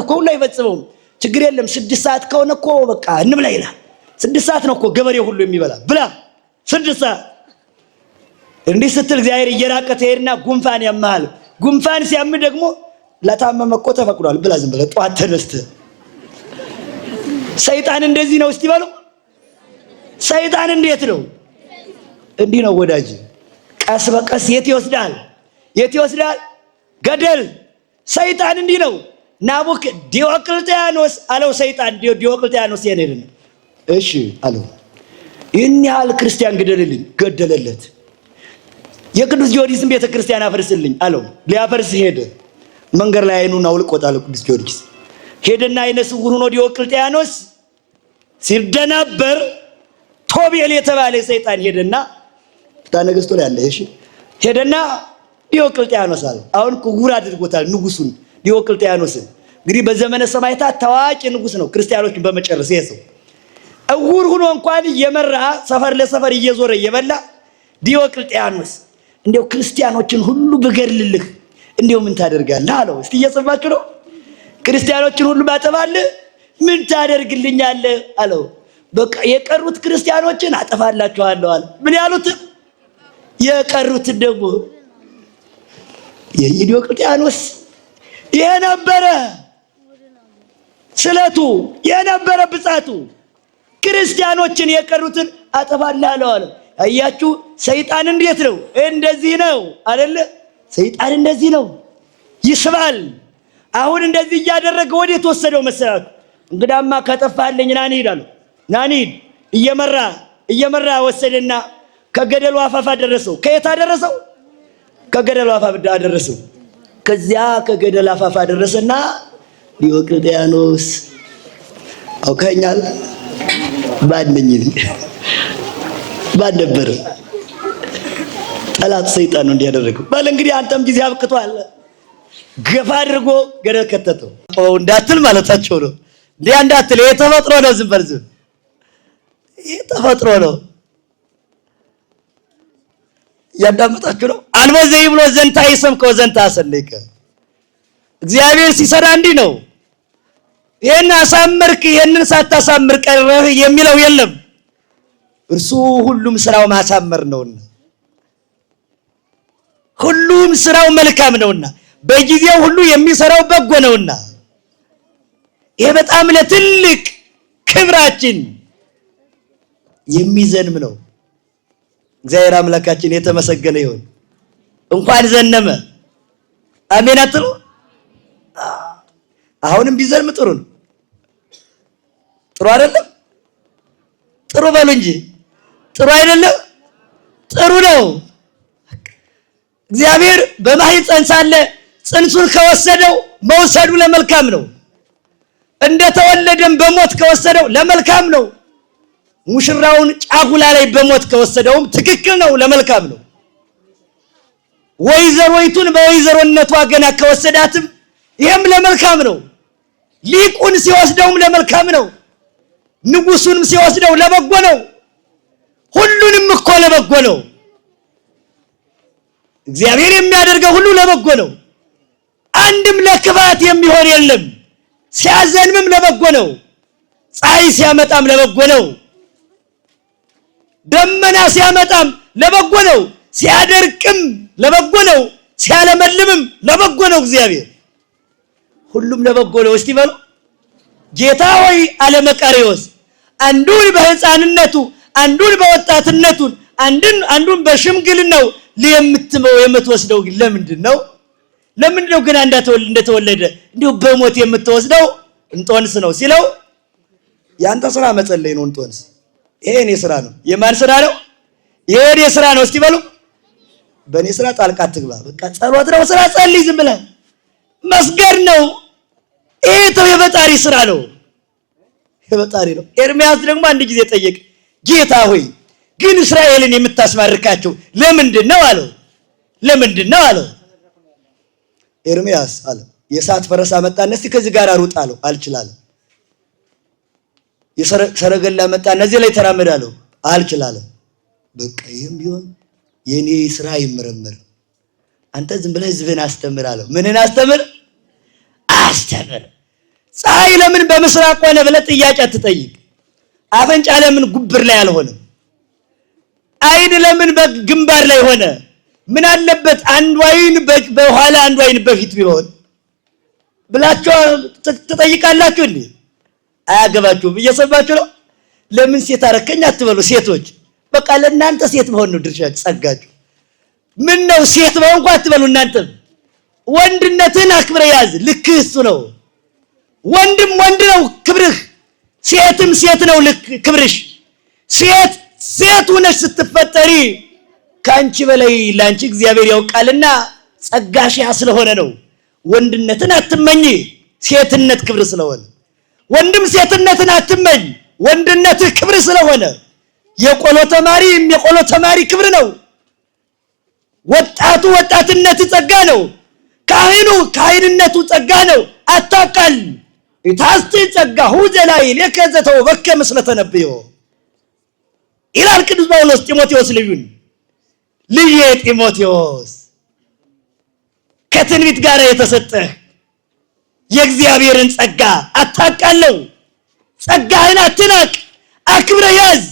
እኮ ሁሉ አይፈጽመውም። ችግር የለም 6 ሰዓት ከሆነ እኮ በቃ እንብላ ይላል። 6 ሰዓት ነው እኮ ገበሬ ሁሉ የሚበላ ብላ 6 ሰዓት እንዲህ ስትል እግዚአብሔር እየራቀ ትሄድና ጉንፋን ያመሃል። ጉንፋን ሲያም ደግሞ ለታመመ እኮ ተፈቅዷል ብላ ዝም ብለህ ጠዋት ተነስተህ። ሰይጣን እንደዚህ ነው። እስቲ በሉ ሰይጣን እንዴት ነው? እንዲህ ነው ወዳጅ። ቀስ በቀስ የት ይወስዳል? ገደል። ሰይጣን እንዲህ ነው። ዲዮቅልጥያኖስ አለው ሰይጣን ዲዮቅልጥያኖስ የኔልን እሺ አለው ይህን ያህል ክርስቲያን ግደልልኝ፣ ገደለለት። የቅዱስ ጊዮርጊስን ቤተክርስቲያን አፈርስልኝ አለው። ሊያፈርስ ሄደ። መንገድ ላይ አይኑን አውልቆታል ቅዱስ ጊዮርጊስ። ሄደና አይነ ስውር ሆኖ ዲዮቅልጥያኖስ ሲደናበር ቶቤል የተባለ ሰይጣን ሄደና ታነገስቶ ላይ አለ። እሺ ሄደና ዲዮቅልጥያኖስ አለው። አሁን ኩጉር አድርጎታል ንጉሱን ዲዮቅልጥያኖስን። እንግዲህ በዘመነ ሰማዕታት ታዋቂ ንጉስ ነው ክርስቲያኖችን በመጨረስ ይሄው እውር ሆኖ እንኳን እየመራ ሰፈር ለሰፈር እየዞረ እየበላ ዲዮቅልጥያኖስ እንደው ክርስቲያኖችን ሁሉ ብገድልልህ እንደው ምን ታደርጋለህ አለው። እስቲ እየሰማችሁ ነው? ክርስቲያኖችን ሁሉ ባጠፋልህ ምን ታደርግልኛለህ አለው። በቃ የቀሩት ክርስቲያኖችን አጠፋላችኋለሁ አለ። ምን ያሉት? የቀሩት ደግሞ የዲዮቅልጥያኖስ የነበረ ስለቱ የነበረ ብጻቱ ክርስቲያኖችን የቀሩትን አጠፋልሃለሁ አለ። አያችሁ ሰይጣን እንዴት ነው? እንደዚህ ነው አይደለ? ሰይጣን እንደዚህ ነው፣ ይስባል። አሁን እንደዚህ እያደረገ ወዴት ወሰደው መሰላችሁ? እንግዳማ ከጠፋልኝ ናኒ ይላል። ናኒ እየመራ ወሰደና ከገደሉ አፋፍ አደረሰው። ከየት አደረሰው? ከገደሉ አፋፍ አደረሰው። ከዚያ ከገደሉ አፋፍ አደረሰና ዲዮቅልጥያኖስ አውቀኛል ባንነኝ ባንነበር ጠላት ሰይጣን ነው እንዲያደርገው ባለ። እንግዲህ አንተም ጊዜ አብቅቷል። ገፋ አድርጎ ገደል ከተተው። እንዳትል ማለታቸው ነው። እንዲያ እንዳትል የተፈጥሮ ነው። ዝም በል ዝም የተፈጥሮ ነው። ያዳምጣችሁ ነው። አልቦ ዘይ ብሎ ዘንታ ይሰምከው ዘንታ ሰለይከ። እግዚአብሔር ሲሰራ እንዲህ ነው። ይሄን አሳመርክ ይሄንን ሳታሳምር ቀረህ የሚለው የለም። እርሱ ሁሉም ስራው ማሳመር ነውና ሁሉም ስራው መልካም ነውና በጊዜው ሁሉ የሚሰራው በጎ ነውና ይሄ በጣም ለትልቅ ክብራችን የሚዘንም ነው። እግዚአብሔር አምላካችን የተመሰገነ ይሁን። እንኳን ዘነመ። አሜን አትሉ? አሁንም ቢዘንም ጥሩ ነው። ጥሩ አይደለም? ጥሩ በሉ እንጂ ጥሩ አይደለም? ጥሩ ነው። እግዚአብሔር በማህፀን ሳለ ጽንሱን ከወሰደው መውሰዱ ለመልካም ነው። እንደተወለደም በሞት ከወሰደው ለመልካም ነው። ሙሽራውን ጫጉላ ላይ በሞት ከወሰደውም ትክክል ነው፣ ለመልካም ነው። ወይዘሮይቱን በወይዘሮነቷ ገና ከወሰዳትም ይህም ለመልካም ነው። ሊቁን ሲወስደውም ለመልካም ነው። ንጉሱንም ሲወስደው ለበጎ ነው። ሁሉንም እኮ ለበጎ ነው። እግዚአብሔር የሚያደርገው ሁሉ ለበጎ ነው። አንድም ለክፋት የሚሆን የለም። ሲያዘንምም ለበጎ ነው። ፀሐይ ሲያመጣም ለበጎ ነው። ደመና ሲያመጣም ለበጎ ነው። ሲያደርቅም ለበጎ ነው። ሲያለመልምም ለበጎ ነው። እግዚአብሔር ሁሉም ለበጎ ነው። እስቲ በሉ ጌታ ሆይ አለ መቃርዮስ፣ አንዱን በሕፃንነቱ አንዱን በወጣትነቱ አንዱን በሽምግልናው የምትወስደው ለምንድን ነው? ለምንድን ነው ግን እንደተወለደ እንዲሁ በሞት የምትወስደው? እንጦንስ ነው ሲለው ያንተ ስራ መጸለይ ነው። እንጦንስ ይሄ እኔ ስራ ነው። የማን ስራ ነው? ይሄ እኔ ስራ ነው። እስቲ በሉ በእኔ ስራ ጣልቃ አትግባ። በቃ ጸሎት ነው ስራ፣ ጸልይ፣ ዝም ብለህ መስገድ ነው። ይሄ ተው የፈጣሪ ስራ ነው፣ የፈጣሪ ነው። ኤርምያስ ደግሞ አንድ ጊዜ ጠየቅ፣ ጌታ ሆይ ግን እስራኤልን የምታስማርካቸው ለምንድን ነው አለው። ለምንድን ነው አለው። ኤርምያስ አለ የእሳት ፈረስ አመጣና እስቲ ከዚህ ጋር ሩጥ አለው። አልችላለሁ። የሰረገላ አመጣና እዚህ ላይ ተራመድ አለው። አልችላለሁ። በቃ ይሄም ቢሆን የኔ ስራ ይመረመር፣ አንተ ዝም ብለህ ህዝብን አስተምር አለው። ምንን አስተምር? አስተምር። ፀሐይ ለምን በምስራቅ ሆነ ብለህ ጥያቄ አትጠይቅ። አፍንጫ ለምን ጉብር ላይ አልሆነም? አይን ለምን በግንባር ላይ ሆነ? ምን አለበት አንዱ አይን በኋላ አንዱ አይን በፊት ቢሆን ብላችሁ ትጠይቃላችሁ እንዴ? አያገባችሁም። እየሰማችሁ ነው። ለምን ሴት አረከኝ አትበሉ ሴቶች። በቃ ለእናንተ ሴት መሆን ነው ድርሻችሁ፣ ጸጋችሁ። ምን ነው ሴት መሆን አትበሉ እናንተም። ወንድነትን አክብረ ያዝ። ልክህ እሱ ነው። ወንድም ወንድ ነው ክብርህ፣ ሴትም ሴት ነው ልክ ክብርሽ። ሴት ሆነሽ ስትፈጠሪ ከአንቺ በላይ ለአንቺ እግዚአብሔር ያውቃልና ጸጋሽ ያ ስለሆነ ነው። ወንድነትን አትመኝ፣ ሴትነት ክብር ስለሆነ። ወንድም ሴትነትን አትመኝ፣ ወንድነትህ ክብር ስለሆነ። የቆሎ ተማሪ ክብር ነው። ወጣቱ ወጣትነት ጸጋ ነው። ካህንነቱ ጸጋ ነው። አታቃል ታስቲ ጸጋሁ ዘላይ ለከዘተው በከ መስለተነብዮ ይላል ቅዱስ ጳውሎስ ጢሞቴዎስ ልጄ ጢሞቴዎስ ከትንቢት ጋር የተሰጠህ የእግዚአብሔርን ጸጋ አታቃለው። ጸጋህን አትናቅ፣ አክብረህ ያዝ።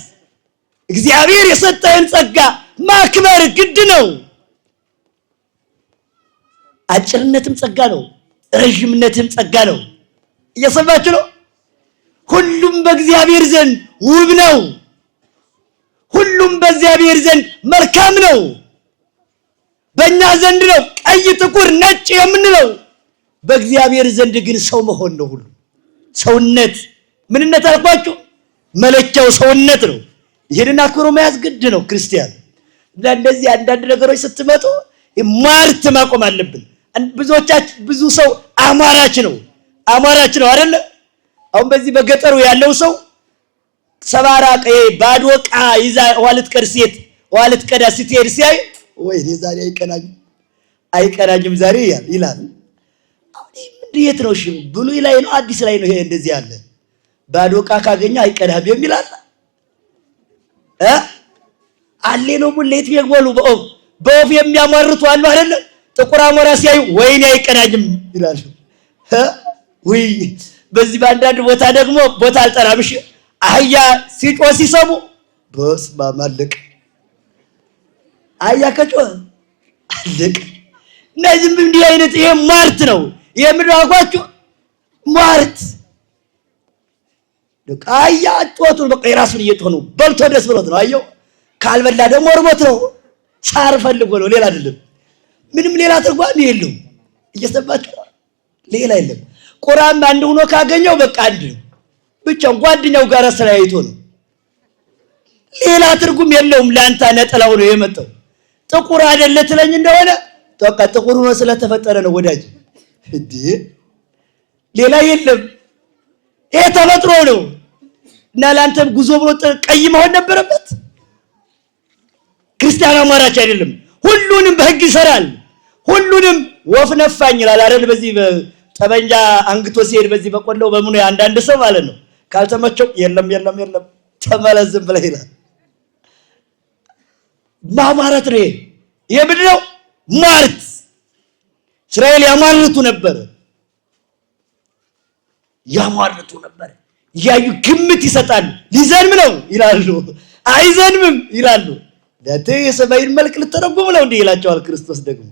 እግዚአብሔር የሰጠህን ጸጋ ማክበር ግድ ነው። አጭርነትም ጸጋ ነው፣ ረዥምነትም ጸጋ ነው። እየሰማችሁ ነው። ሁሉም በእግዚአብሔር ዘንድ ውብ ነው። ሁሉም በእግዚአብሔር ዘንድ መልካም ነው። በእኛ ዘንድ ነው ቀይ፣ ጥቁር፣ ነጭ የምንለው። በእግዚአብሔር ዘንድ ግን ሰው መሆን ነው። ሁሉ ሰውነት ምንነት አልኳችሁ? መለኪያው ሰውነት ነው። ይሄንን አክብሮ መያዝ ግድ ነው። ክርስቲያን እንደዚህ አንዳንድ ነገሮች ስትመጡ ማርት ማቆም አለብን። ብዙ ሰው አማራች ነው አይደለ? አሁን በዚህ በገጠሩ ያለው ሰው ሰባራ ባዶ ዕቃ ይዛ ውሃ ልትቀዳ ስትሄድ ሲያይ ወይኔ ዛሬ አይቀናኝም ዛሬ ይላል። አሁን እንዴት ነው? እሺ ብሉይ ላይ ነው አዲስ ላይ ነው? ይሄ እንደዚህ ያለ ባዶ ዕቃ ካገኘ አይቀዳም የሚል አለ አለ ነው። ሙሌት ይገባሉ። በኦፍ የሚያሟርቱ አሉ አይደለ? ጥቁር አሞራ ሲያዩ ወይኔ አይቀናኝም ይላል። ወይ በዚህ በአንዳንድ ቦታ ደግሞ ቦታ አልጠራም። እሺ አህያ ሲጮህ ሲሰሙ በስመ አብ አለቅ። አህያ ከጮህ አለቅ። እነዚህም እንዲህ አይነት ይሄ ሟርት ነው። ይሄ ምንድን አልኳችሁ? ሟርት። አህያ ጮቱን በቃ የራሱን እየጮህ ነው። በልቶ ደስ ብሎት ነው። አየው ካልበላ ደግሞ እርቦት ነው። ሳር ፈልጎ ነው፣ ሌላ አይደለም። ምንም ሌላ ትርጓሜ የለውም። እየሰማችሁ ሌላ የለም። ቁራም አንድ ሆኖ ካገኘው በቃ አንድ ነው። ብቻ ጓደኛው ጋር ስለያይቶ ነው። ሌላ ትርጉም የለውም። ለአንተ ነጠላው ነው የመጣው። ጥቁር አይደለ ትለኝ እንደሆነ በቃ ጥቁር ሆኖ ስለተፈጠረ ነው ወዳጅ። እንዴ ሌላ የለም። ይሄ ተፈጥሮ ነው እና ለአንተም ጉዞ ብሎ ቀይ መሆን ነበረበት። ክርስቲያን አማራጭ አይደለም። ሁሉንም በህግ ይሰራል። ሁሉንም ወፍ ነፋኝ ይላል አይደል? በዚህ ጠበንጃ አንግቶ ሲሄድ በዚህ በቆለው በምኑ አንዳንድ ሰው ማለት ነው ካልተመቸው የለም ተመለስ ዝም ብለህ ይላል። ማማረት ነው ይሄ ምንድን ነው? ሟርት። እስራኤል ያሟርቱ ነበር ያዩ ግምት ይሰጣሉ። ሊዘንብ ነው ይላሉ፣ አይዘንብም ይላሉ። ለተ የሰማይን መልክ ልተረጉም ነው እንዲህ ይላቸዋል። ክርስቶስ ደግሞ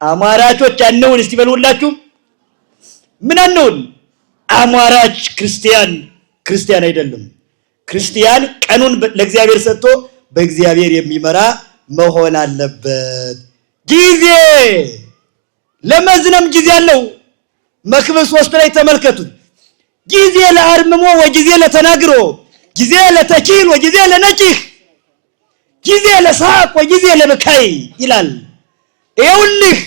አማራቾች አንነውን እስቲ በሉላችሁ። ምን አንነውን? አማራጭ ክርስቲያን አይደለም። ክርስቲያን ቀኑን ለእግዚአብሔር ሰጥቶ በእግዚአብሔር የሚመራ መሆን አለበት። ጊዜ ለመዝነም ጊዜ አለው። መክብብ 3 ላይ ተመልከቱት። ጊዜ ለአርምሞ ወጊዜ ለተናግሮ፣ ጊዜ ለተኪል ወጊዜ ለነጭህ፣ ጊዜ ለሳቅ ወጊዜ ለብካይ ይላል። ይኸውልህ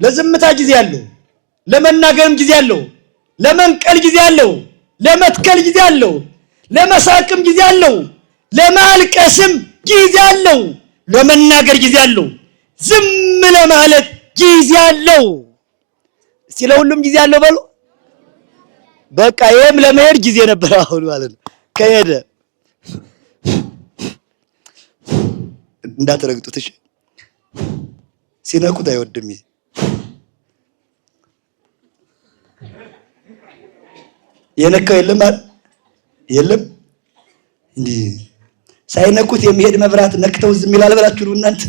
ለዝምታ ጊዜ አለው፣ ለመናገርም ጊዜ አለው፣ ለመንቀል ጊዜ አለው፣ ለመትከል ጊዜ አለው፣ ለመሳቅም ጊዜ አለው፣ ለማልቀስም ጊዜ አለው፣ ለመናገር ጊዜ አለው፣ ዝም ለማለት ጊዜ አለው። እስቲ ለሁሉም ጊዜ አለው በሉ። በቃ ይሄም ለመሄድ ጊዜ ነበር አሁን ማለት ነው። ከሄደ እንዳትረግጡት እሺ። ሲነኩት አይወድም። የነካው የለም አይደል? የለም እንዲህ ሳይነኩት የሚሄድ መብራት ነክተው ዝም ይላል ብላችሁ ነው እናንተ?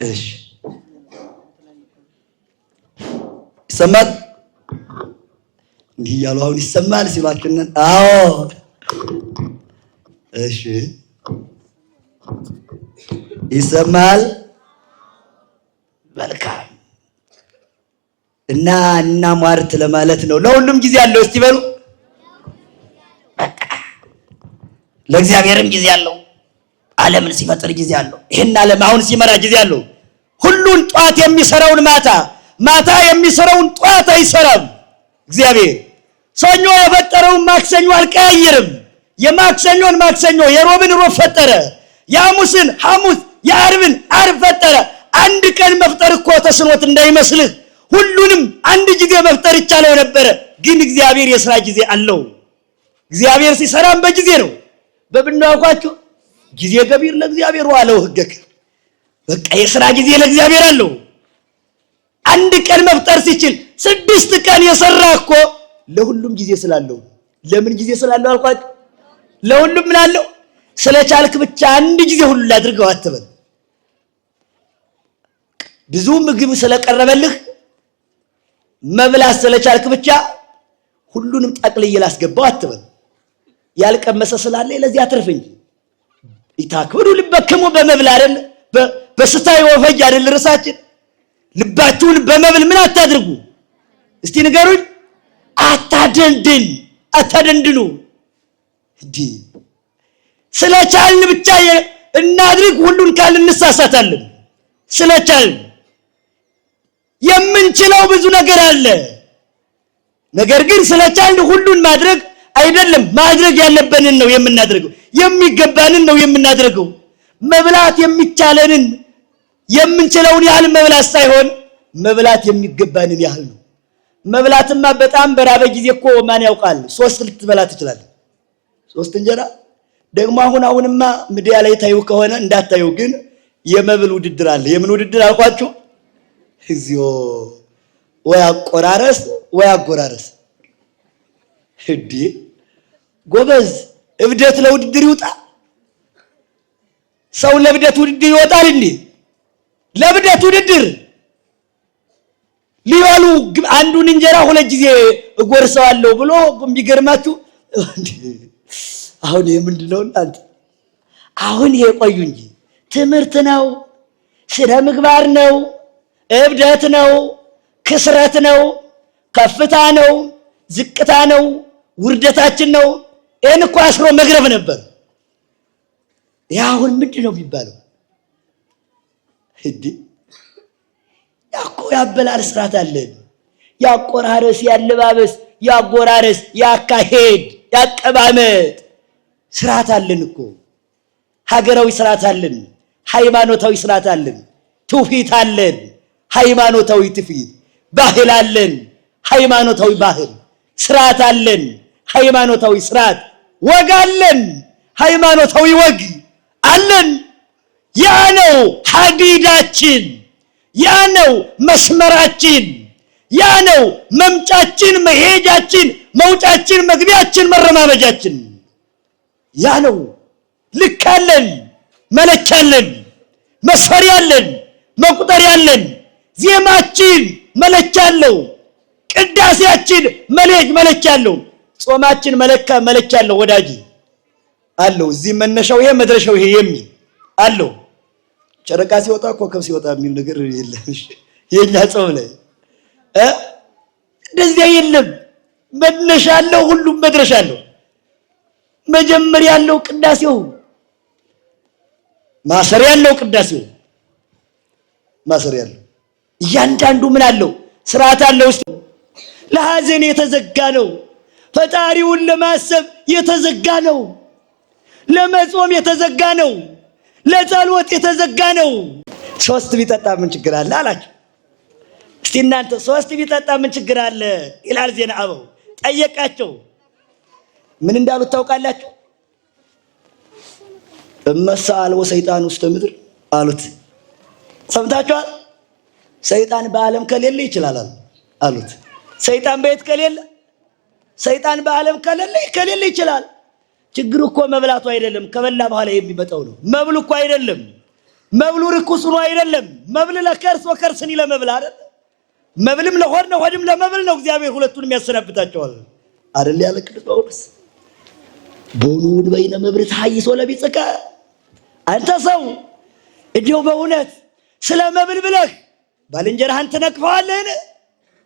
እሺ ይሰማል እንዲህ ያለው አሁን ይሰማል ሲባክን፣ አዎ እሺ ይሰማል። መልካም እና ሟርት ለማለት ነው። ለሁሉም ጊዜ አለው። እስቲ በሉ ለእግዚአብሔርም ጊዜ አለው። ዓለምን ሲፈጥር ጊዜ አለው። ይሄን ዓለም አሁን ሲመራ ጊዜ አለው። ሁሉን ጧት የሚሰራውን ማታ የሚሰራውን ጧት አይሰራም እግዚአብሔር። ሰኞ የፈጠረውን ማክሰኞ አልቀያየርም። የማክሰኞን ማክሰኞ፣ የሮብን ሮብ ፈጠረ። የሐሙስን ሐሙስ፣ የዓርብን ዓርብ ፈጠረ። አንድ ቀን መፍጠር እኮ ተስኖት እንዳይመስልህ፣ ሁሉንም አንድ ጊዜ መፍጠር ይቻለው ነበረ። ግን እግዚአብሔር የሥራ ጊዜ አለው። እግዚአብሔር ሲሰራም በጊዜ ነው። በብናውቋችሁ ጊዜ ገቢር ለእግዚአብሔር ዋለው ህገክ። በቃ የሥራ ጊዜ ለእግዚአብሔር አለው። አንድ ቀን መፍጠር ሲችል 6 ቀን የሰራ እኮ ለሁሉም ጊዜ ስላለው። ለምን ጊዜ ስላለው አልኳችሁ? ለሁሉም ምን አለው? ስለቻልክ ብቻ አንድ ጊዜ ሁሉ ላድርገው አትበል። ብዙ ምግብ ስለቀረበልህ መብላት ስለቻልክ ብቻ ሁሉንም ጠቅልዬ ላስገባው አትበል። ያልቀመሰ ስላለ ለዚህ አትርፍ እንጂ ይታክብሩ ልበከሙ በመብል አይደል? በስታይ ወፈጅ አይደል? ርሳችን ልባችሁን በመብል ምን አታድርጉ እስቲ ንገሩኝ። አታደንድኑ። እንዴ ስለቻልን ብቻ እናድርግ ሁሉን ካል እንሳሳታለን። ስለቻልን የምንችለው ብዙ ነገር አለ። ነገር ግን ስለቻልን ሁሉን ማድረግ አይደለም። ማድረግ ያለብንን ነው የምናደርገው፣ የሚገባንን ነው የምናደርገው። መብላት የሚቻለንን የምንችለውን ያህል መብላት ሳይሆን መብላት የሚገባንን ያህል ነው። መብላትማ በጣም በራበ ጊዜ እኮ ማን ያውቃል 3 ልትበላ ትችላለህ። 3 እንጀራ ደግሞ አሁንማ ሚዲያ ላይ ታዩ ከሆነ እንዳታዩ ግን የመብል ውድድር አለ። የምን ውድድር አልኳችሁ? እግዚኦ ወይ አቆራረስ እንዴ ጎበዝ! እብደት ለውድድር ይውጣ። ሰው ለብደት ውድድር ይወጣል እንዴ? ለብደት ውድድር ሊባሉ አንዱን እንጀራ 2 ጊዜ እጎርሰዋለሁ ብሎ የሚገርማችሁ አሁን የምንድነው እናንተ? አሁን ይሄ ቆዩ እንጂ ትምህርት ነው፣ ስነ ምግባር ነው፣ እብደት ነው፣ ክስረት ነው፣ ከፍታ ነው፣ ዝቅታ ነው፣ ውርደታችን ነው። ይህን እኮ አስሮ መግረፍ ነበር። ያ አሁን ምንድን ነው የሚባለው? ያኮ ያበላል ስርዓት አለን። ያቆራረስ፣ ያለባበስ፣ ያጎራረስ፣ ያካሄድ፣ ያቀማመጥ ስርዓት አለን እኮ። ሀገራዊ ስርዓት አለን፣ ሃይማኖታዊ ስርዓት አለን፣ ትውፊት አለን፣ ሃይማኖታዊ ትውፊት፣ ባህል አለን፣ ሃይማኖታዊ ባህል፣ ስርዓት አለን፣ ሃይማኖታዊ ስርዓት፣ ወግ አለን፣ ሃይማኖታዊ ወግ አለን። ያ ነው ሐዲዳችን፣ ያ ነው መስመራችን፣ ያ ነው መምጫችን፣ መሄጃችን፣ መውጫችን፣ መግቢያችን፣ መረማመጃችን። ያ ነው ልክ አለን፣ መለኪያ አለን፣ መስፈሪያ አለን፣ መቁጠሪያ አለን። ዜማችን መለኪያ አለው፣ ቅዳሴያችን መለኪያ አለው፣ ጾማችን መለኪያ አለው። ወዳጅ አለው እዚህ መነሻው ይሄ መድረሻው ይሄ የሚል አለው። ጨረቃ ሲወጣ ኮከብ ሲወጣ የሚል ነገር የለም። የኛ ጾም ላይ እንደዚያ የለም። መነሻ አለው፣ ሁሉም መድረሻ አለው። መጀመሪያ ያለው ቅዳሴው፣ ማሰሪያ ያለው ቅዳሴው፣ ማሰሪያ ያለው እያንዳንዱ ምን አለው? ስርዓት አለው። ውስጥ ለሐዘን የተዘጋ ነው። ፈጣሪውን ለማሰብ የተዘጋ ነው። ለመጾም የተዘጋ ነው። ለጸሎት የተዘጋ ነው። ሶስት ቢጠጣ ምን ችግር አለ አላቸው። እስቲ እናንተ ሶስት ቢጠጣ ምን ችግር አለ ይላል ዜና አበው። ጠየቃቸው። ምን እንዳሉት ታውቃላችሁ? እመሳ አልቦ ሰይጣን ውስጥ ምድር አሉት። ሰምታችኋል? ሰይጣን በዓለም ከሌለ ይችላል አሉት። ሰይጣን በየት ከሌለ? ሰይጣን በዓለም ከሌለ ይችላል። ችግሩ እኮ መብላቱ አይደለም፣ ከበላ በኋላ የሚመጣው ነው። መብሉ እኮ አይደለም፣ መብሉ ርኩስ ነው አይደለም። መብል ለከርስ ወከርስኒ ለመብል አይደል? መብልም ለሆድ ነው፣ ሆድም ለመብል ነው። እግዚአብሔር ሁለቱንም ያሰናብታቸዋል አይደል? ያለ ቅዱስ ጳውሎስ ቦኑን በይነ መብል ታይሶ ለቢጽቀ። አንተ ሰው እንዲያው በእውነት ስለ መብል ብለህ ባልንጀራህን ትነቅፈዋለህን?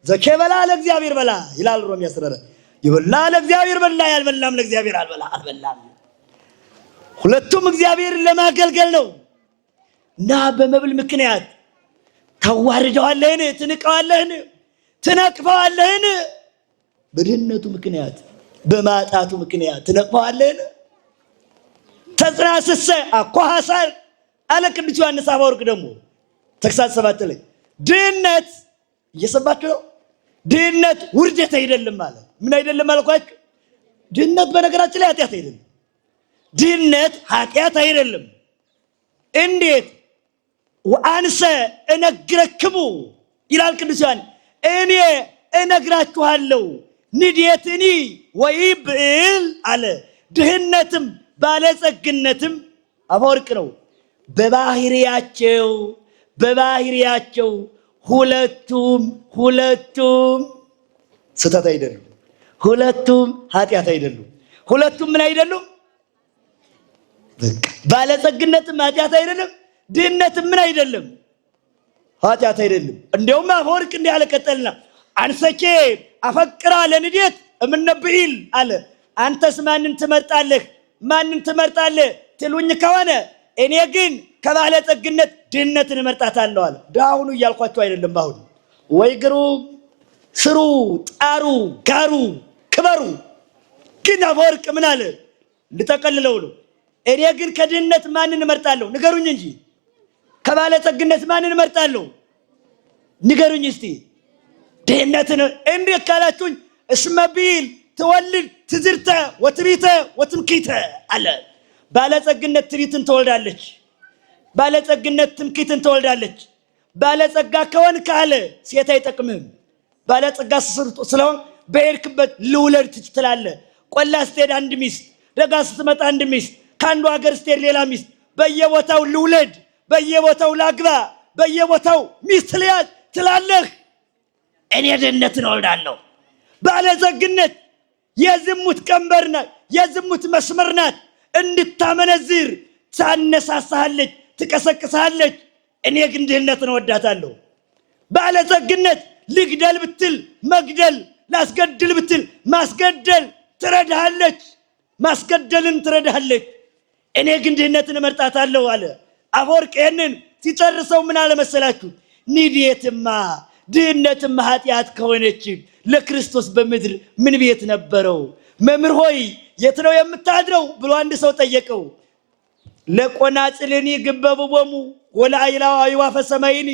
ዘኬ በላ ለእግዚአብሔር በላ ይላል ሮሜ 14። ይበላ ለእግዚአብሔር በላ፣ ያልበላም ለእግዚአብሔር አልበላም። ሁለቱም እግዚአብሔርን ለማገልገል ነው እና በመብል ምክንያት ታዋርደዋለህን? ትንቀዋለህን? ትነቅፈዋለህን? በድህነቱ ምክንያት በማጣቱ ምክንያት ትነቅፈዋለህን? ተጽናስሰ አኳ ሐሳር አለ ቅዱስ ዮሐንስ አፈወርቅ ደግሞ ተግሳጽ 7 ላይ ድህነት እየሰማችሁ ነው። ድህነት ውርደት አይደለም ማለት ምን አይደለም አልኳችሁ? ድህነት በነገራችን ላይ ኃጢአት አይደለም። ድህነት ኃጢአት አይደለም። እንዴት? ወአንሰ እነግረክሙ ይላል ቅዱስ ዮሐንስ፣ እኔ እነግራችኋለሁ ንዴትኒ ወይብዕል አለ። ድህነትም ባለጸግነትም አፈወርቅ ነው በባህሪያቸው ሁለቱም ስተት አይደሉም። ሁለቱም ኃጢአት አይደሉም። ሁለቱም ምን አይደሉም? ባለጸግነትም ኃጢአት አይደለም፣ ድህነትም ምን አይደለም? ኃጢአት አይደለም። እንዲያውም አፈወርቅ እንዲህ አለ ቀጠልና፣ አንሰኬ አፈቅራ ለንዴት እምነብዒል አለ። አንተስ ማንን ትመርጣለህ ትሉኝ ከሆነ እኔ ግን ከባለጸግነት ድህነትን እመርጣታለሁ አለ። ዳሁኑ እያልኳቸው አይደለም። ባሁን ወይ ግሩ ስሩ፣ ጣሩ፣ ጋሩ፣ ክበሩ። ግን አፈወርቅ ምን አለ? ልጠቀልለው ነው። እኔ ግን ከድህነት ማንን እመርጣለሁ? ንገሩኝ እንጂ ከባለጸግነት ማንን እመርጣለሁ? ንገሩኝ እስቲ። ድህነትን እንዴት ካላችሁኝ፣ እስመ ቢል ትወልድ ትዝርተ ወትቢተ ወትምክህተ አለ። ባለጸግነት ትዕቢትን ትወልዳለች፣ ባለጸግነት ትምክህትን ትወልዳለች። ባለጸጋ ከሆን ካለ ሴት አይጠቅምህም። ባለጸጋ ስለሆን በሄድክበት ልውለድ ትችላለህ። ቆላ ስትሄድ አንድ ሚስት፣ ደጋ ስትመጣ አንድ ሚስት፣ ከአንዱ ሀገር ስትሄድ ሌላ ሚስት፣ በየቦታው ልውለድ፣ በየቦታው ላግባ፣ በየቦታው ሚስት ልያዝ ትላለህ። እኔ ድህነትን እወልዳለሁ። ባለጸግነት የዝሙት ቀንበር ናት፣ የዝሙት መስመር ናት። እንድታመነዝር ታነሳሳለች፣ ትቀሰቅሳለች። እኔ ግን ድህነትን እወዳታለሁ። ባለጸግነት ልግደል ብትል መግደል፣ ላስገድል ብትል ማስገደል ትረዳሃለች፣ ማስገደልን ትረዳሃለች። እኔ ግን ድህነትን እመርጣታለሁ አለ አፈወርቅ። ይህንን ሲጨርሰው ምን አለ መሰላችሁ? ንዴትማ ድህነትማ ኃጢአት ከሆነች ለክርስቶስ በምድር ምን ቤት ነበረው? መምህር ሆይ የት ነው የምታድረው ብሎ አንድ ሰው ጠየቀው። ለቆናጽልኒ ግበብቦሙ ወለአይላው አይዋፈ ሰማይኒ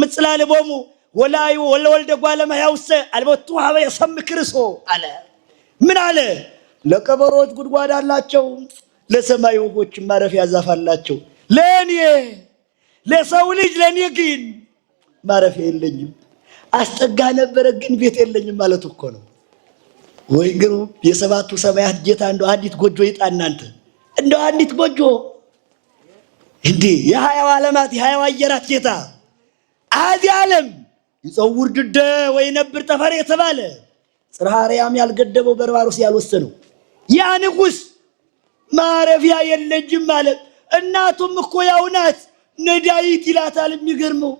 ምጽላልቦሙ ወለአዩ ወለወልደ እጓለ እመሕያውሰ አልቦቱ ሀበ የሰምዕ ክርስኦ አለ። ምን አለ? ለቀበሮች ጉድጓድ አላቸው፣ ለሰማይ ወፎች ማረፊያ ዛፍ አላቸው። ለእኔ ለሰው ልጅ ለእኔ ግን ማረፊያ የለኝም። አስጠጋ ነበረ ግን ቤት የለኝም ማለት እኮ ነው። ወይ ግሩም! የሰባቱ ሰማያት ጌታ እንደው አንዲት ጎጆ ይጣ እናንተ፣ እንደው አንዲት ጎጆ እንዴ! የሀያው ዓለማት የሀያው አየራት ጌታ አዚህ ዓለም ይጸውር ድደ ወይ ነብር ጠፈር የተባለ ጽርሐ አርያም ያልገደበው በርባሮስ ያልወሰነው ያ ንጉሥ ማረፊያ የለኝም ማለት። እናቱም እኮ ያው ናት፣ ነዳይት ይላታል። የሚገርመው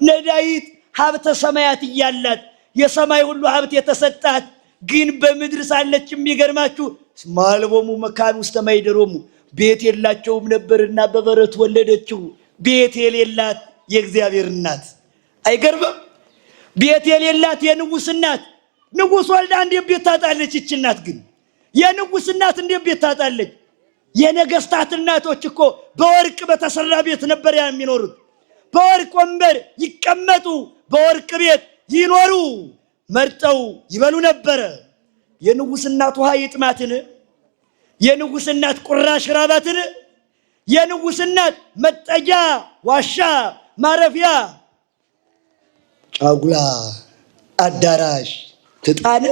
ነዳይት ሀብተ ሰማያት እያላት የሰማይ ሁሉ ሀብት የተሰጣት ግን በምድር ሳለች የሚገርማችሁ ስማልቦሙ መካን ውስተ ማይደሮሙ ቤት የላቸውም ነበርና በበረት ወለደችው። ቤት የሌላት የእግዚአብሔር እናት አይገርምም? ቤት የሌላት የንጉሥ እናት ንጉሥ ወልዳ እንዴት ቤት ታጣለች? ይህች እናት ግን የንጉሥ እናት እንዴት ቤት ታጣለች? የነገስታት እናቶች እኮ በወርቅ በተሰራ ቤት ነበር የሚኖሩት። በወርቅ ወንበር ይቀመጡ፣ በወርቅ ቤት ይኖሩ፣ መርጠው ይበሉ ነበረ። የንጉሥ እናት ውሃ ይጥማትን? የንጉሥ እናት ቁራሽ ራባትን? የንጉሥ እናት መጠጊያ ዋሻ ማረፊያ ጫጉላ አዳራሽ ትጣን?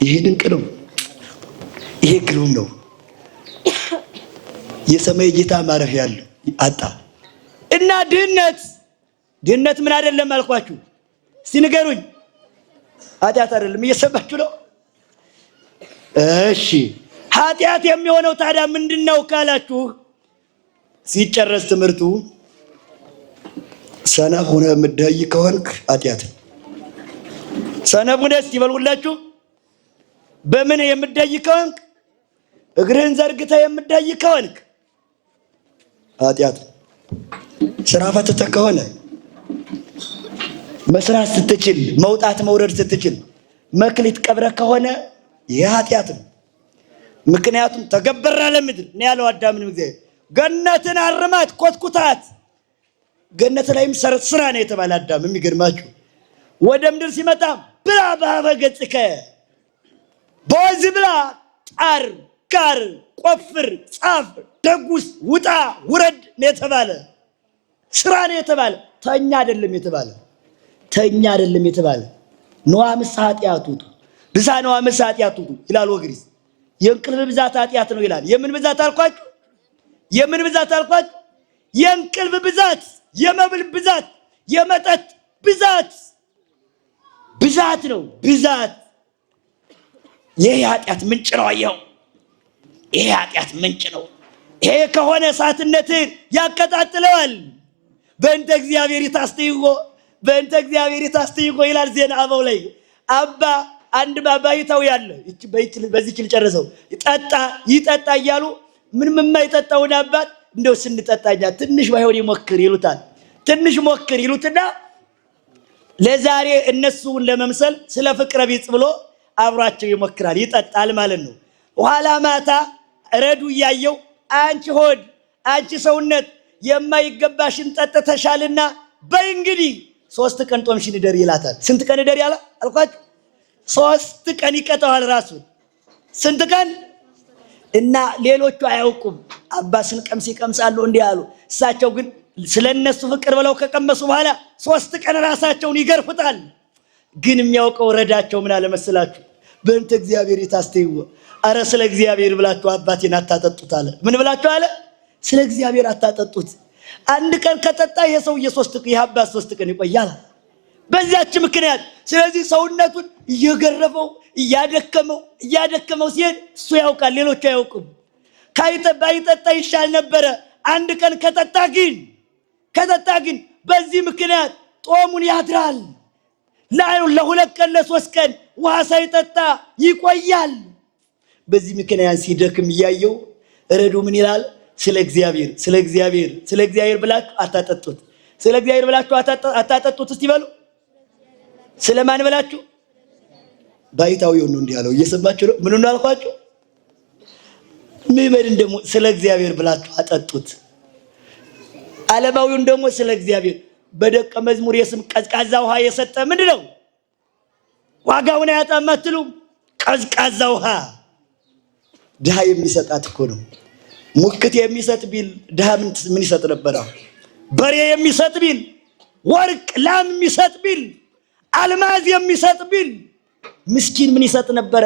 ይሄ ድንቅ ነው። ይሄ ግሩም ነው። የሰማይ ጌታ ማረፊያ ያለው አጣ እና ድህነት ምን አይደለም አልኳችሁ? እስቲ ንገሩኝ። ኃጢአት አይደለም። እየሰማችሁ ነው? እሺ ኃጢአት የሚሆነው ታዲያ ምንድነው ካላችሁ፣ ሲጨረስ ትምህርቱ ሰነፍ ሆነ የምትደይ ከሆንክ ኃጢአት። ሰነፍ ሆነስ ይበልውላችሁ። በምን የምትደይ ከሆንክ፣ እግርህን ዘርግተህ የምትደይ ከሆንክ ኃጢአት። ስራ ፈትተህ ከሆነ መስራት ስትችል መውጣት መውረድ ስትችል መክሊት ቀብረህ ከሆነ ይህ ኃጢአት ነው። ምክንያቱም ተገበራ ለምድር ነው ያለው አዳምን እግዚአብሔር። ገነትን አርማት ኮትኩታት። ገነት ላይም ስራ ነው የተባለ አዳም። የሚገርማችሁ ወደ ምድር ሲመጣ ብላ በሀበ ገጽከ፣ በወንዝ ብላ፣ ጣር ጋር፣ ቆፍር፣ ጻፍ፣ ደጉስ፣ ውጣ ውረድ ነው የተባለ። ስራ ነው የተባለ። ተኛ አይደለም የተባለ። ተኛ አይደለም የተባለ። ነዋ ምሳ ኃጢአቱ ብዛ ነዋ ምሳ ኃጢአቱ ይላል ወግሪስ። የእንቅልፍ ብዛት ኃጢአት ነው ይላል። የምን ብዛት አልኳችሁ? የምን ብዛት አልኳችሁ? የእንቅልፍ ብዛት፣ የመብል ብዛት፣ የመጠጥ ብዛት ነው። ብዛት ይሄ ኃጢአት ምንጭ ነው። አየኸው? ይሄ ኃጢአት ምንጭ ነው። ይሄ ከሆነ እሳትነትን ያቀጣጥለዋል። በእንተ እግዚአብሔር ይታስተይጎ፣ በእንተ እግዚአብሔር ይታስተይጎ ይላል ዜና አበው ላይ። አባ አንድ ባባይታው ያለ በዚህ ልጨርሰው ይጠጣ እያሉ ምንም የማይጠጣውን አባት እንደው ስንጠጣኛ ትንሽ ባይሆን ይሞክር ይሉታል። ትንሽ ሞክር ይሉትና ለዛሬ እነሱን ለመምሰል ስለ ፍቅረ ቢጽ ብሎ አብሯቸው ይሞክራል፣ ይጠጣል ማለት ነው። ኋላ ማታ ረዱ እያየው አንቺ ሆድ፣ አንቺ ሰውነት የማይገባሽን ጠጥተሻልና በይ እንግዲህ 3 ቀን ጦምሽን እደሪ ይላታል። ስንት ቀን እደሪ ያለ አልኳችሁ? 3 ቀን ይቀጣዋል ራሱ። ስንት ቀን? እና ሌሎቹ አያውቁም። አባስን ቀምስ ይቀምሳሉ እንዲህ አሉ። እሳቸው ግን ስለነሱ ፍቅር ብለው ከቀመሱ በኋላ 3 ቀን ራሳቸውን ይገርፉታል። ግን የሚያውቀው ረዳቸው ምን አለ መሰላችሁ? በእንተ እግዚአብሔር ይታስተይዎ፣ አረ ስለ እግዚአብሔር ብላችሁ አባቴን አታጠጡት አለ። ምን ብላችሁ አለ? ስለ እግዚአብሔር አታጠጡት። አንድ ቀን ከጠጣ የሰውዬ 3 ቀን ይቆያል በዚያች ምክንያት። ስለዚህ ሰውነቱን እየገረፈው እያደከመው ሲሄድ እሱ ያውቃል፣ ሌሎቹ አያውቁም። ባይጠጣ ይሻል ነበረ። አንድ ቀን ከጠጣ ግን በዚህ ምክንያት ጦሙን ያድራል። ለሁለት ቀን ለሶስት ቀን ውሃ ሳይጠጣ ይቆያል። በዚህ ምክንያት ሲደክም እያየው እረዱ ምን ይላል? ስለ እግዚአብሔር ብላችሁ አታጠጡት። ስለ እግዚአብሔር ብላችሁ አታጠጡት። እስቲ በሉ ስለማን ብላችሁ? ባይታዊው ነው እንዲህ ያለው። እየሰማችሁ ነው? ምን ነው አልኳችሁ? ምዕመናን ደግሞ ስለ እግዚአብሔር ብላችሁ አጠጡት። ዓለማዊውን ደግሞ ስለ እግዚአብሔር በደቀ መዝሙር የስም ቀዝቃዛ ውሃ የሰጠ ምንድነው? ዋጋውን አያጣም አትሉም? ቀዝቃዛ ውሃ ድሃ የሚሰጣት እኮ ነው። ሙክት የሚሰጥ ቢል ድሃ ምን ይሰጥ ነበር? በሬ የሚሰጥ ቢል፣ ወርቅ ላም የሚሰጥ ቢል፣ አልማዝ የሚሰጥ ቢል ምስኪን ምን ይሰጥ ነበረ?